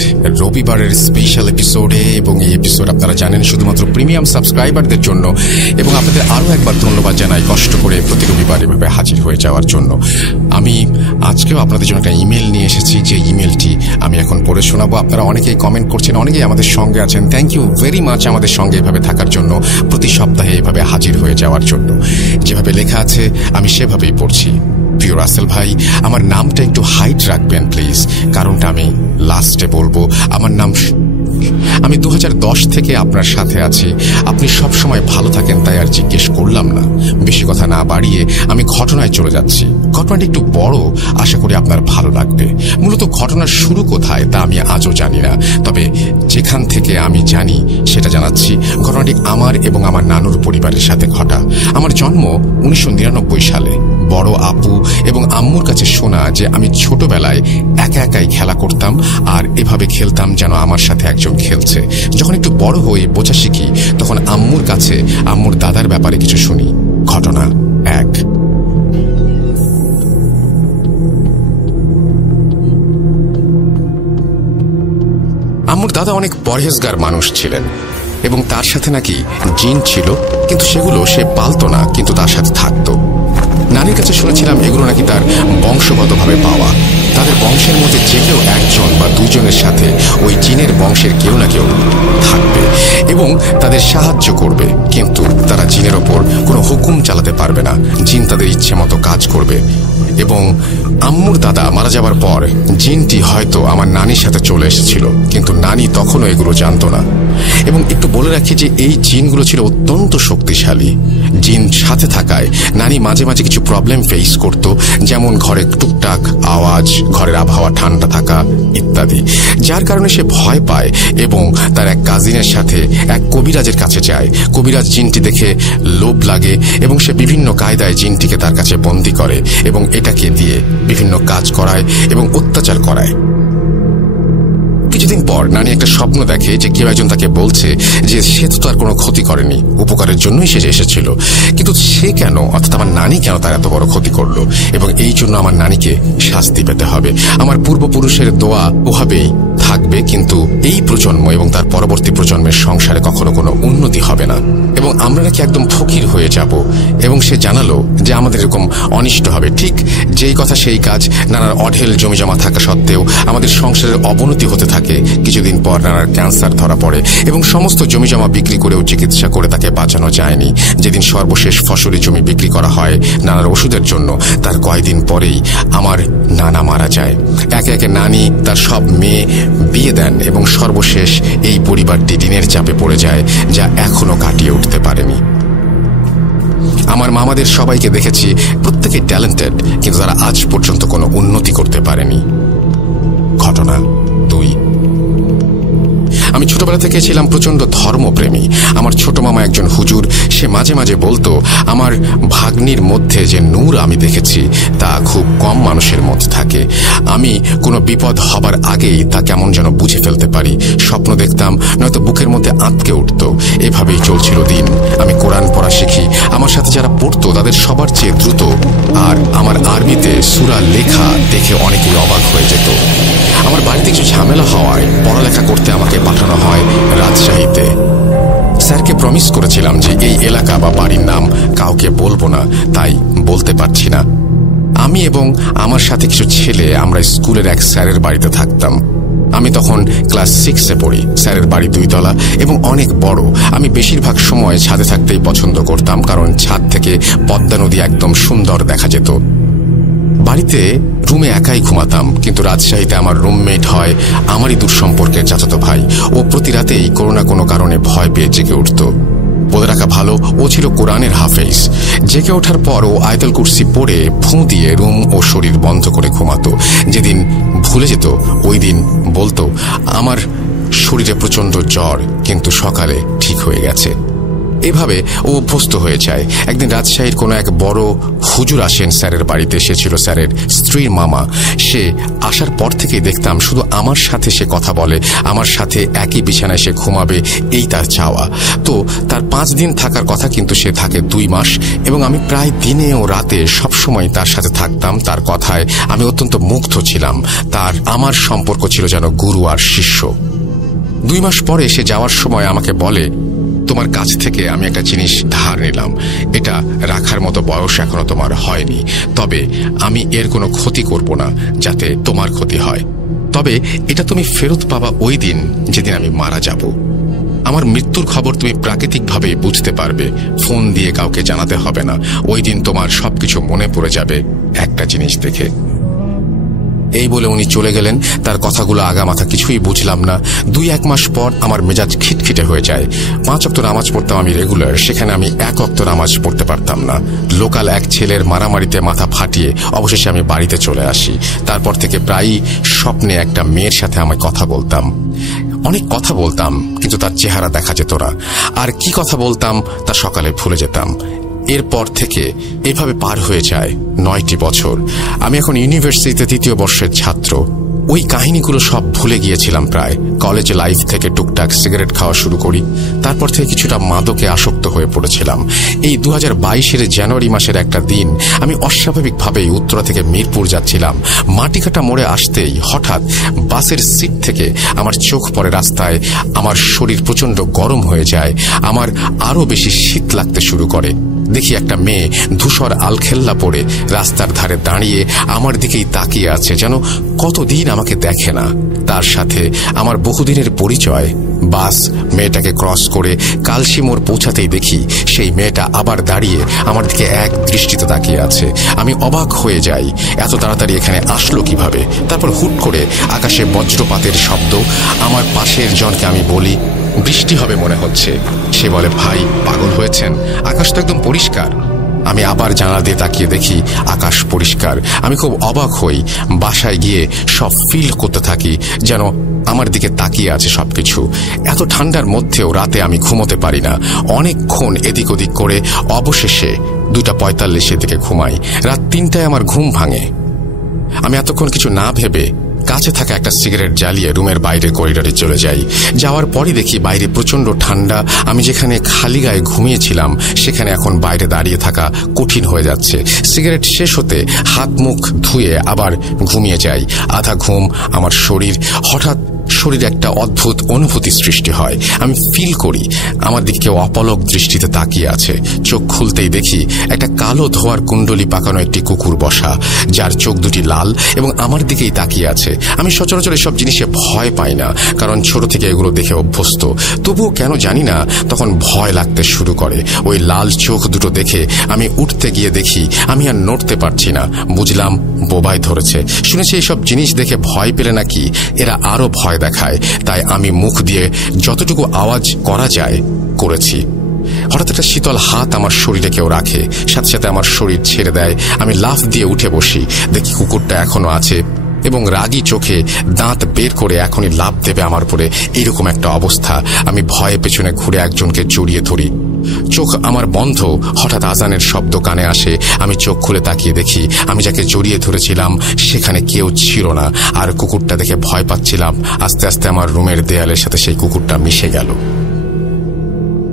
রবিবারের স্পেশাল এপিসোডে। এবং এই এপিসোড আপনারা জানেন শুধুমাত্র প্রিমিয়াম সাবস্ক্রাইবারদের জন্য। এবং আপনাদের আরো একবার ধন্যবাদ জানাই কষ্ট করে প্রতি রবিবার এভাবে হাজির হয়ে যাওয়ার জন্য। আমি আজকেও আপনাদের জন্য একটা ইমেল নিয়ে এসেছি, যে ইমেলটি আমি এখন পড়ে শোনাবো। আপনারা অনেকেই কমেন্ট করছেন, অনেকেই আমাদের সঙ্গে আছেন। থ্যাংক ইউ ভেরি মাচ আমাদের সঙ্গে এভাবে থাকার জন্য, প্রতি সপ্তাহে এভাবে হাজির হয়ে যাওয়ার জন্য। যেভাবে লেখা আছে আমি সেভাবেই পড়ছি। প্রিয় রাসেল ভাই, আমার নামটা একটু হাইট রাখবেন প্লিজ, কারণটা আমি লাস্টে বলবো। আমার নাম আমি 2010 থেকে আপনার সাথে আছি। আপনি সব সময় ভালো থাকেন, তাই আর জিজ্ঞেস করলাম না। বেশি কথা না বাড়িয়ে আমি ঘটনায় চলে যাচ্ছি। ঘটনাটি একটু বড়, আশা করি আপনার ভালো লাগবে। মূলত ঘটনার শুরু কোথায় তা আমি আজও জানি না, তবে যেখান থেকে আমি জানি সেটা জানাচ্ছি। ঘটনাটি আমার এবং আমার নানুর পরিবারের সাথে ঘটা। আমার জন্ম 1999 সালে। বড় আপু এবং আম্মুর কাছে শোনা যে আমি ছোটবেলায় একা একাই খেলা করতাম, আর এভাবে খেলতাম যেন আমার সাথে একজন খেলছে। যখন একটু বড় হয়ে বোঝা শিখি, তখন আম্মুর কাছে আম্মুর দাদার ব্যাপারে কিছু শুনি। ঘটনা 1। আম্মুর দাদা অনেক পরহেজগার মানুষ ছিলেন এবং তার সাথে নাকি জিন ছিল, কিন্তু সেগুলো সে পালতো না, কিন্তু তার সাথে থাকতো। নানির কাছে শুনেছিলাম এগুলো নাকি তার বংশগতভাবে পাওয়া। তাদের বংশের মধ্যে যে কেউ একজন বা দুজনের সাথে ওই জিনের বংশের কেউ না কেউ থাকবে এবং তাদের সাহায্য করবে, কিন্তু তারা জিনের ওপর কোনো হুকুম চালাতে পারবে না। জিন তাদের ইচ্ছে মতো কাজ করবে। এবং আম্মুর দাদা মারা যাবার পর জিনটি হয়তো আমার নানির সাথে চলে এসেছিল, কিন্তু নানি তখনও এগুলো জানতো না। এবং একটু বলে রাখি যে এই জিনগুলো ছিল অত্যন্ত শক্তিশালী। জিন সাথে থাকায় নানি মাঝে মাঝে কিছু প্রবলেম ফেস করত, যেমন ঘরে টুকটাক আওয়াজ, ঘরের আবহাওয়া ঠান্ডা থাকা ইত্যাদি, যার কারণে সে ভয় পায় এবং তার এক কাজিনের সাথে এক কবিরাজের কাছে যায়। কবিরাজ জিনটি দেখে লোভ লাগে এবং সে বিভিন্ন কায়দায় জিনটিকে তার কাছে বন্দী করে এবং এটাকে দিয়ে বিভিন্ন কাজ করায় এবং অত্যাচার করায়। কিছুদিন পর নানি একটা স্বপ্ন দেখে যে কেউ একজন তাকে বলছে যে সে তো তার কোনো ক্ষতি করেনি, উপকারের জন্যই সে এসেছিল, কিন্তু সে কেন, অর্থাৎ আমার নানি কেন তার এত বড় ক্ষতি করলো, এবং এই জন্য আমার নানিকে শাস্তি পেতে হবে। আমার পূর্বপুরুষের দোয়া ওভাবেই থাকবে, কিন্তু এই প্রজন্ম এবং তার পরবর্তী প্রজন্মের সংসারে কখনো কোনো উন্নতি হবে না এবং আমরা নাকি একদম ফকির হয়ে যাব। এবং সে জানালো যে আমাদের এরকম অনিষ্ট হবে। ঠিক যেই কথা সেই কাজ। নানার অঢেল জমি জমা থাকা সত্ত্বেও আমাদের সংসারের অবনতি হতে থাকে। কিছুদিন পর নানার ক্যান্সার ধরা পড়ে এবং সমস্ত জমি জমা বিক্রি করেও চিকিৎসা করে তাকে বাঁচানো যায়নি। যেদিন সর্বশেষ ফসলি জমি বিক্রি করা হয় নানার ওষুধের জন্য, তার কয়েকদিন পরেই আমার নানা মারা যায়। একে একে নানি তার সব মেয়ে বিয়ে দেন এবং সর্বশেষ এই পরিবারটি ঋণের চাপে পড়ে যায়, যা এখনো কাটিয়ে উঠতে পারেনি। আমার মামাদের সবাইকে দেখেছি, প্রত্যেকে ট্যালেন্টেড, কিন্তু তারা আজ পর্যন্ত কোনো উন্নতি করতে পারেনি। ঘটনা 2। আমি ছোটবেলা থেকে ছিলাম প্রচন্ড ধর্মপ্রেমী। আমার ছোট মামা একজন হুজুর। সে মাঝে মাঝে বলতো, আমার ভাগ্নির মধ্যে যে নূর আমি দেখেছি তা খুব কম মানুষের মধ্যে থাকে। আমি কোনো বিপদ হবার আগেই তা কেমন যেন বুঝে ফেলতে পারি। স্বপ্ন দেখতাম, নয়তো বুকের মধ্যে আঁতকে উঠত। এভাবেই চলছিল দিন। আমি কোরআন পড়া শিখি। আমার সাথে যারা পড়তো তাদের সবার চেয়ে দ্রুত, আর আমার আরবিতে সূরা লেখা দেখে অনেকেই অবাক হয়ে যেত। আমার বাড়িতে কিছু ঝামেলা হওয়ায় পড়ালেখা করতে আমাকে পাঠানো হয় রাজশাহীতে। স্যারকে প্রমিস করেছিলাম যে এই এলাকা বা বাড়ির নাম কাউকে বলবো না, তাই বলতে পারছি না। আমি এবং আমার সাথে কিছু ছেলে আমরা স্কুলের এক স্যারের বাড়িতে থাকতাম। আমি তখন ক্লাস 6-এ পড়ি। স্যারের বাড়ি 2 তলা এবং অনেক বড়। আমি বেশিরভাগ সময় ছাদে থাকতেই পছন্দ করতাম, কারণ ছাদ থেকে পদ্মা নদী একদম সুন্দর দেখা যেত। বাড়িতে রুমে একাই ঘুমাতাম, কিন্তু রাজশাহীতে আমার রুমমেট হয় আমারই দূর সম্পর্কের চাচাতো ভাই। ও প্রতি রাতেই কোনো না কোনো কারণে ভয় পেয়ে জেগে উঠত। বলে রাখা ভালো, ও ছিল কোরআনের হাফেজ। জেগে ওঠার পর ও আয়াতুল কুরসি পড়ে ফুঁ দিয়ে রুম ও শরীর বন্ধ করে ঘুমাতো। যেদিন ভুলে যেত ওই দিন বলতো, আমার শরীরে প্রচন্ড জ্বর, কিন্তু সকালে ঠিক হয়ে গেছে। এভাবে ও অভ্যস্ত হয়ে যায়। একদিন রাজশাহীর কোনো এক বড় হুজুর আসেন স্যারের বাড়িতে। সে ছিল স্যারের স্ত্রীর মামা। সে আসার পর থেকেই দেখতাম শুধু আমার সাথে সে কথা বলে, আমার সাথে একই বিছানায় সে ঘুমাবে, এই তার চাওয়া। তো তার 5 দিন থাকার কথা, কিন্তু সে থাকে 2 মাস। এবং আমি প্রায় দিনে ও রাতে সবসময় তার সাথে থাকতাম। তার কথায় আমি অত্যন্ত মুগ্ধ ছিলাম। তার আমার সম্পর্ক ছিল যেন গুরু আর শিষ্য। 2 মাস পরে সে যাওয়ার সময় আমাকে বলে, তোমার কাছ থেকে আমি একটা জিনিস ধার নিলাম। এটা রাখার মতো বয়স এখনো তোমার হয়নি, তবে আমি এর কোনো ক্ষতি করব না যাতে তোমার ক্ষতি হয়। তবে এটা তুমি ফেরত পাবা ওই দিন যেদিন আমি মারা যাব। আমার মৃত্যুর খবর তুমি প্রাকৃতিকভাবেই বুঝতে পারবে, ফোন দিয়ে কাউকে জানাতে হবে না। ওই দিন তোমার সবকিছু মনে পড়ে যাবে একটা জিনিস দেখে। এই বলে উনি চলে গেলেন। তার কথাগুলো আগামাথা কিছুই বুঝলাম না। 2-1 মাস পর আমার মেজাজ খিটখিটে হয়ে যায়। 5 ওয়াক্ত নামাজ পড়তাম আমি রেগুলার, সেখানে আমি 1 ওয়াক্ত নামাজ পড়তে পারতাম না। লোকাল এক ছেলের মারামারিতে মাথা ফাটিয়ে অবশেষে আমি বাড়িতে চলে আসি। তারপর থেকে প্রায়ই স্বপ্নে একটা মেয়ের সাথে আমি কথা বলতাম। অনেক কথা বলতাম, কিন্তু তার চেহারা দেখা যেত না। আর কি কথা বলতাম তা সকালে ভুলে যেতাম। এরপর থেকে এভাবে পার হয়ে যায় 9টি বছর। আমি এখন ইউনিভার্সিটিতে 3য় বর্ষের ছাত্র। ওই কাহিনীগুলো সব ভুলে গিয়েছিলাম প্রায়। কলেজ লাইফ থেকে টুকটাক সিগারেট খাওয়া শুরু করি। তারপর থেকে কিছুটা মাদকে আসক্ত হয়ে পড়েছিলাম। এই 2022-এর জানুয়ারি মাসের একটা দিন আমি অস্বাভাবিকভাবেই উত্তরা থেকে মিরপুর যাচ্ছিলাম। মাটিকাটা মোড়ে আসতেই হঠাৎ বাসের সিট থেকে আমার চোখ পড়ে রাস্তায়। আমার শরীর প্রচন্ড গরম হয়ে যায়। আমার আরো বেশি শীত লাগতে শুরু করে। দেখি একটা মেয়ে ধূসর আলখেল্লা পরে রাস্তার ধারে দাঁড়িয়ে আমার দিকেই তাকিয়ে আছে, যেন কতদিন আমাকে দেখে না। তার সাথে আমার বহুদিনের পরিচয়। বাস মেয়েটাকে ক্রস করে কালশি মোড় পৌঁছাতেই দেখি সেই মেয়েটা আবার দাঁড়িয়ে আমার দিকে এক দৃষ্টিতে তাকিয়ে আছে। আমি অবাক হয়ে যাই, এত তাড়াতাড়ি এখানে আসলো কিভাবে। তারপর হুট করে আকাশে বজ্রপাতের শব্দ। আমার পাশের জনকে আমি বলি, বৃষ্টি হবে মনে হচ্ছে। সে বলে, ভাই পাগল হয়েছেন, আকাশ তো একদম পরিষ্কার। আমি আবার জানালা দিয়ে তাকিয়ে দেখি আকাশ পরিষ্কার। আমি খুব অবাক হই। বাসায় গিয়ে সব ফিল করতে থাকি যেন আমার দিকে তাকিয়ে আছে সবকিছু। এত ঠান্ডার মধ্যেও রাতে আমি ঘুমোতে পারি না। অনেকক্ষণ এদিক ওদিক করে অবশেষে 2:45 দিকে ঘুমাই। রাত 3টায় আমার ঘুম ভাঙে। আমি এতক্ষণ কিছু না ভেবে কাছে থাকা একটা সিগারেট জ্বালিয়ে রুমের বাইরে করিডোরে চলে যাই। যাওয়ার পরই দেখি বাইরে প্রচন্ড ঠান্ডা। আমি যেখানে খালি গায়ে ঘুমিয়েছিলাম সেখানে এখন বাইরে দাঁড়িয়ে থাকা কঠিন হয়ে যাচ্ছে। সিগারেট শেষ হতে হাত মুখ ধুয়ে আবার ঘুমিয়ে যাই। আধা ঘুম আমার শরীর। হঠাৎ শরীরে একটা অদ্ভুত অনুভূতি সৃষ্টি হয়। আমি ফিল করি আমার দিকে কেউ অপলক দৃষ্টিতে তাকিয়ে আছে। চোখ খুলতেই দেখি একটা কালো ধোয়ার কুণ্ডলি পাকানো একটি কুকুর বসা, যার চোখ দুটি লাল এবং আমার দিকেই তাকিয়ে আছে। আমি সচরাচর এসব জিনিসে ভয় পাই না, কারণ ছোট থেকে এগুলো দেখে অভ্যস্ত। তবুও কেন জানি না তখন ভয় লাগতে শুরু করে। ওই লাল চোখ দুটো দেখে আমি উঠতে গিয়ে দেখি আমি আর নড়তে পারছি না। বুঝলাম বোবায় ধরেছে। শুনেছি এইসব জিনিস দেখে ভয় পেলে নাকি এরা আরো ভয় দেখায়। তাই আমি মুখ দিয়ে যতটুকু আওয়াজ করা যায় করেছি। হঠাৎ একটা শীতল হাত আমার শরীরে কেউ রাখে। সাথে সাথে আমার শরীর ছেড়ে দেয়। আমি লাফ দিয়ে উঠে বসি। দেখি কুকুরটা এখনো আছে। এবং রাগী চোখে দাঁত বের করে এখনই লাফ দেবে আমার উপরে, এরকম একটা অবস্থা। আমি ভয়ে পেছনে ঘুরে একজনকে জড়িয়ে ধরি। চোখ আমার বন্ধ, হঠাৎ আজানের শব্দ কানে আসে। আমি চোখ খুলে তাকিয়ে দেখি আমি যাকে জড়িয়ে ধরেছিলাম সেখানে কেউ ছিল না। আর কুকুরটা দেখে ভয় পাচ্ছিলাম। আস্তে আস্তে আমার রুমের দেয়ালের সাথে সেই কুকুরটা মিশে গেল।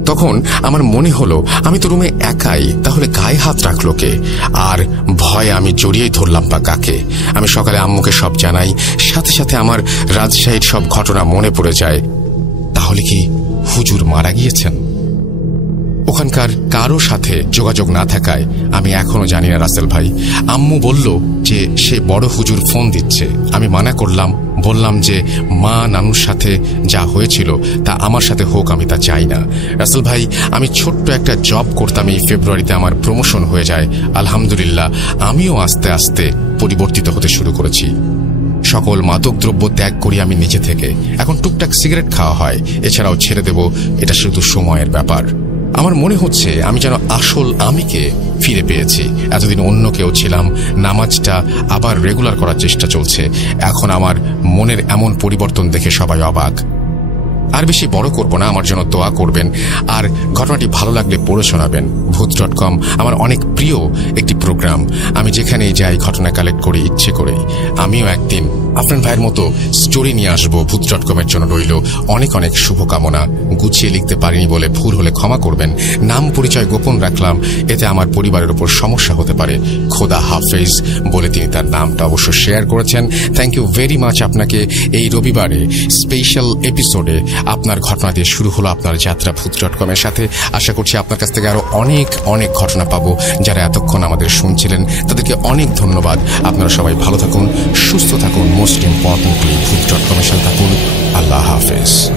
তখন আমার মনে হলো আমি তো রুমে একাই, তাহলে গায়ে হাত রাখলো কে? আর ভয়ে আমি জড়িয়ে ধরলাম বা কাকে? আমি সকালে আম্মুকে সব জানাই। সাথে সাথে আমার রাজশাহীর সব ঘটনা মনে পড়ে যায়। তাহলে কি হুজুর মারা গিয়েছেন? ওখানকার কারো সাথে যোগাযোগ না থাকায় আমি এখনো জানি না রাসেল ভাই। আম্মু বলল যে সে বড় হুজুর ফোন দিচ্ছে। আমি মানা করলাম, বললাম যে মা নানুর সাথে যা হয়েছিল তা আমার সাথে হোক, আমি তা চাই না। রাসেল ভাই, আমি ছোট্ট একটা জব করতাম, এই ফেব্রুয়ারিতে আমার প্রমোশন হয়ে যায়। আলহামদুলিল্লাহ, আমিও আস্তে আস্তে পরিবর্তিত হতে শুরু করেছি। সকল মাদকদ্রব্য ত্যাগ করি আমি নিজে থেকে। এখন টুকটাক সিগারেট খাওয়া হয়, এছাড়াও ছেড়ে দেব, এটা শুধু সময়ের ব্যাপার। আমার মনে হচ্ছে আমি যেন আসল আমিকে ফিরে পেয়েছি। এতদিন অন্য কেউ ছিলাম। নামাজটা আবার রেগুলার করার চেষ্টা চলছে। এখন আমার মনের এমন পরিবর্তন দেখে সবাই অবাক। আর বেশি বড় করব না, আমার জন্য দোয়া করবেন। আর ঘটনাটি ভালো লাগলে পড়ে শোনাবেন। ভূত.com আমার অনেক প্রিয় একটি প্রোগ্রাম। আমি যেখানেই যাই ঘটনা কালেক্ট করি ইচ্ছে করে। আমিও একদিন আপনার ভাইয়ের মতো স্টোরি নিয়ে আসবো। ভূত.com এর জন্য রইল অনেক অনেক শুভকামনা। গুছিয়ে লিখতে পারিনি বলে ভুল হলে ক্ষমা করবেন। নাম পরিচয় গোপন রাখলাম, এতে আমার পরিবারের উপর সমস্যা হতে পারে। খোদা হাফেজ বলে তিনি তার নামটা অবশ্য শেয়ার করেছেন। থ্যাংক ইউ ভেরি মাচ আপনাকে। এই রবিবারে স্পেশাল এপিসোডে আপনার ঘটনা দিয়ে শুরু হলো আপনার যাত্রা ভূত.com এর সাথে। আশা করছি আপনার কাছ থেকে আরো অনেক অনেক ঘটনা পাবো। যারা এতক্ষণ আমাদের শুনছিলেন তাদেরকে অনেক ধন্যবাদ। আপনারা সবাই ভালো থাকুন, সুস্থ থাকুন, মোস্ট ইম্পর্টেন্টলি ভূত.com এর সাথে থাকুন। আল্লাহ হাফেজ।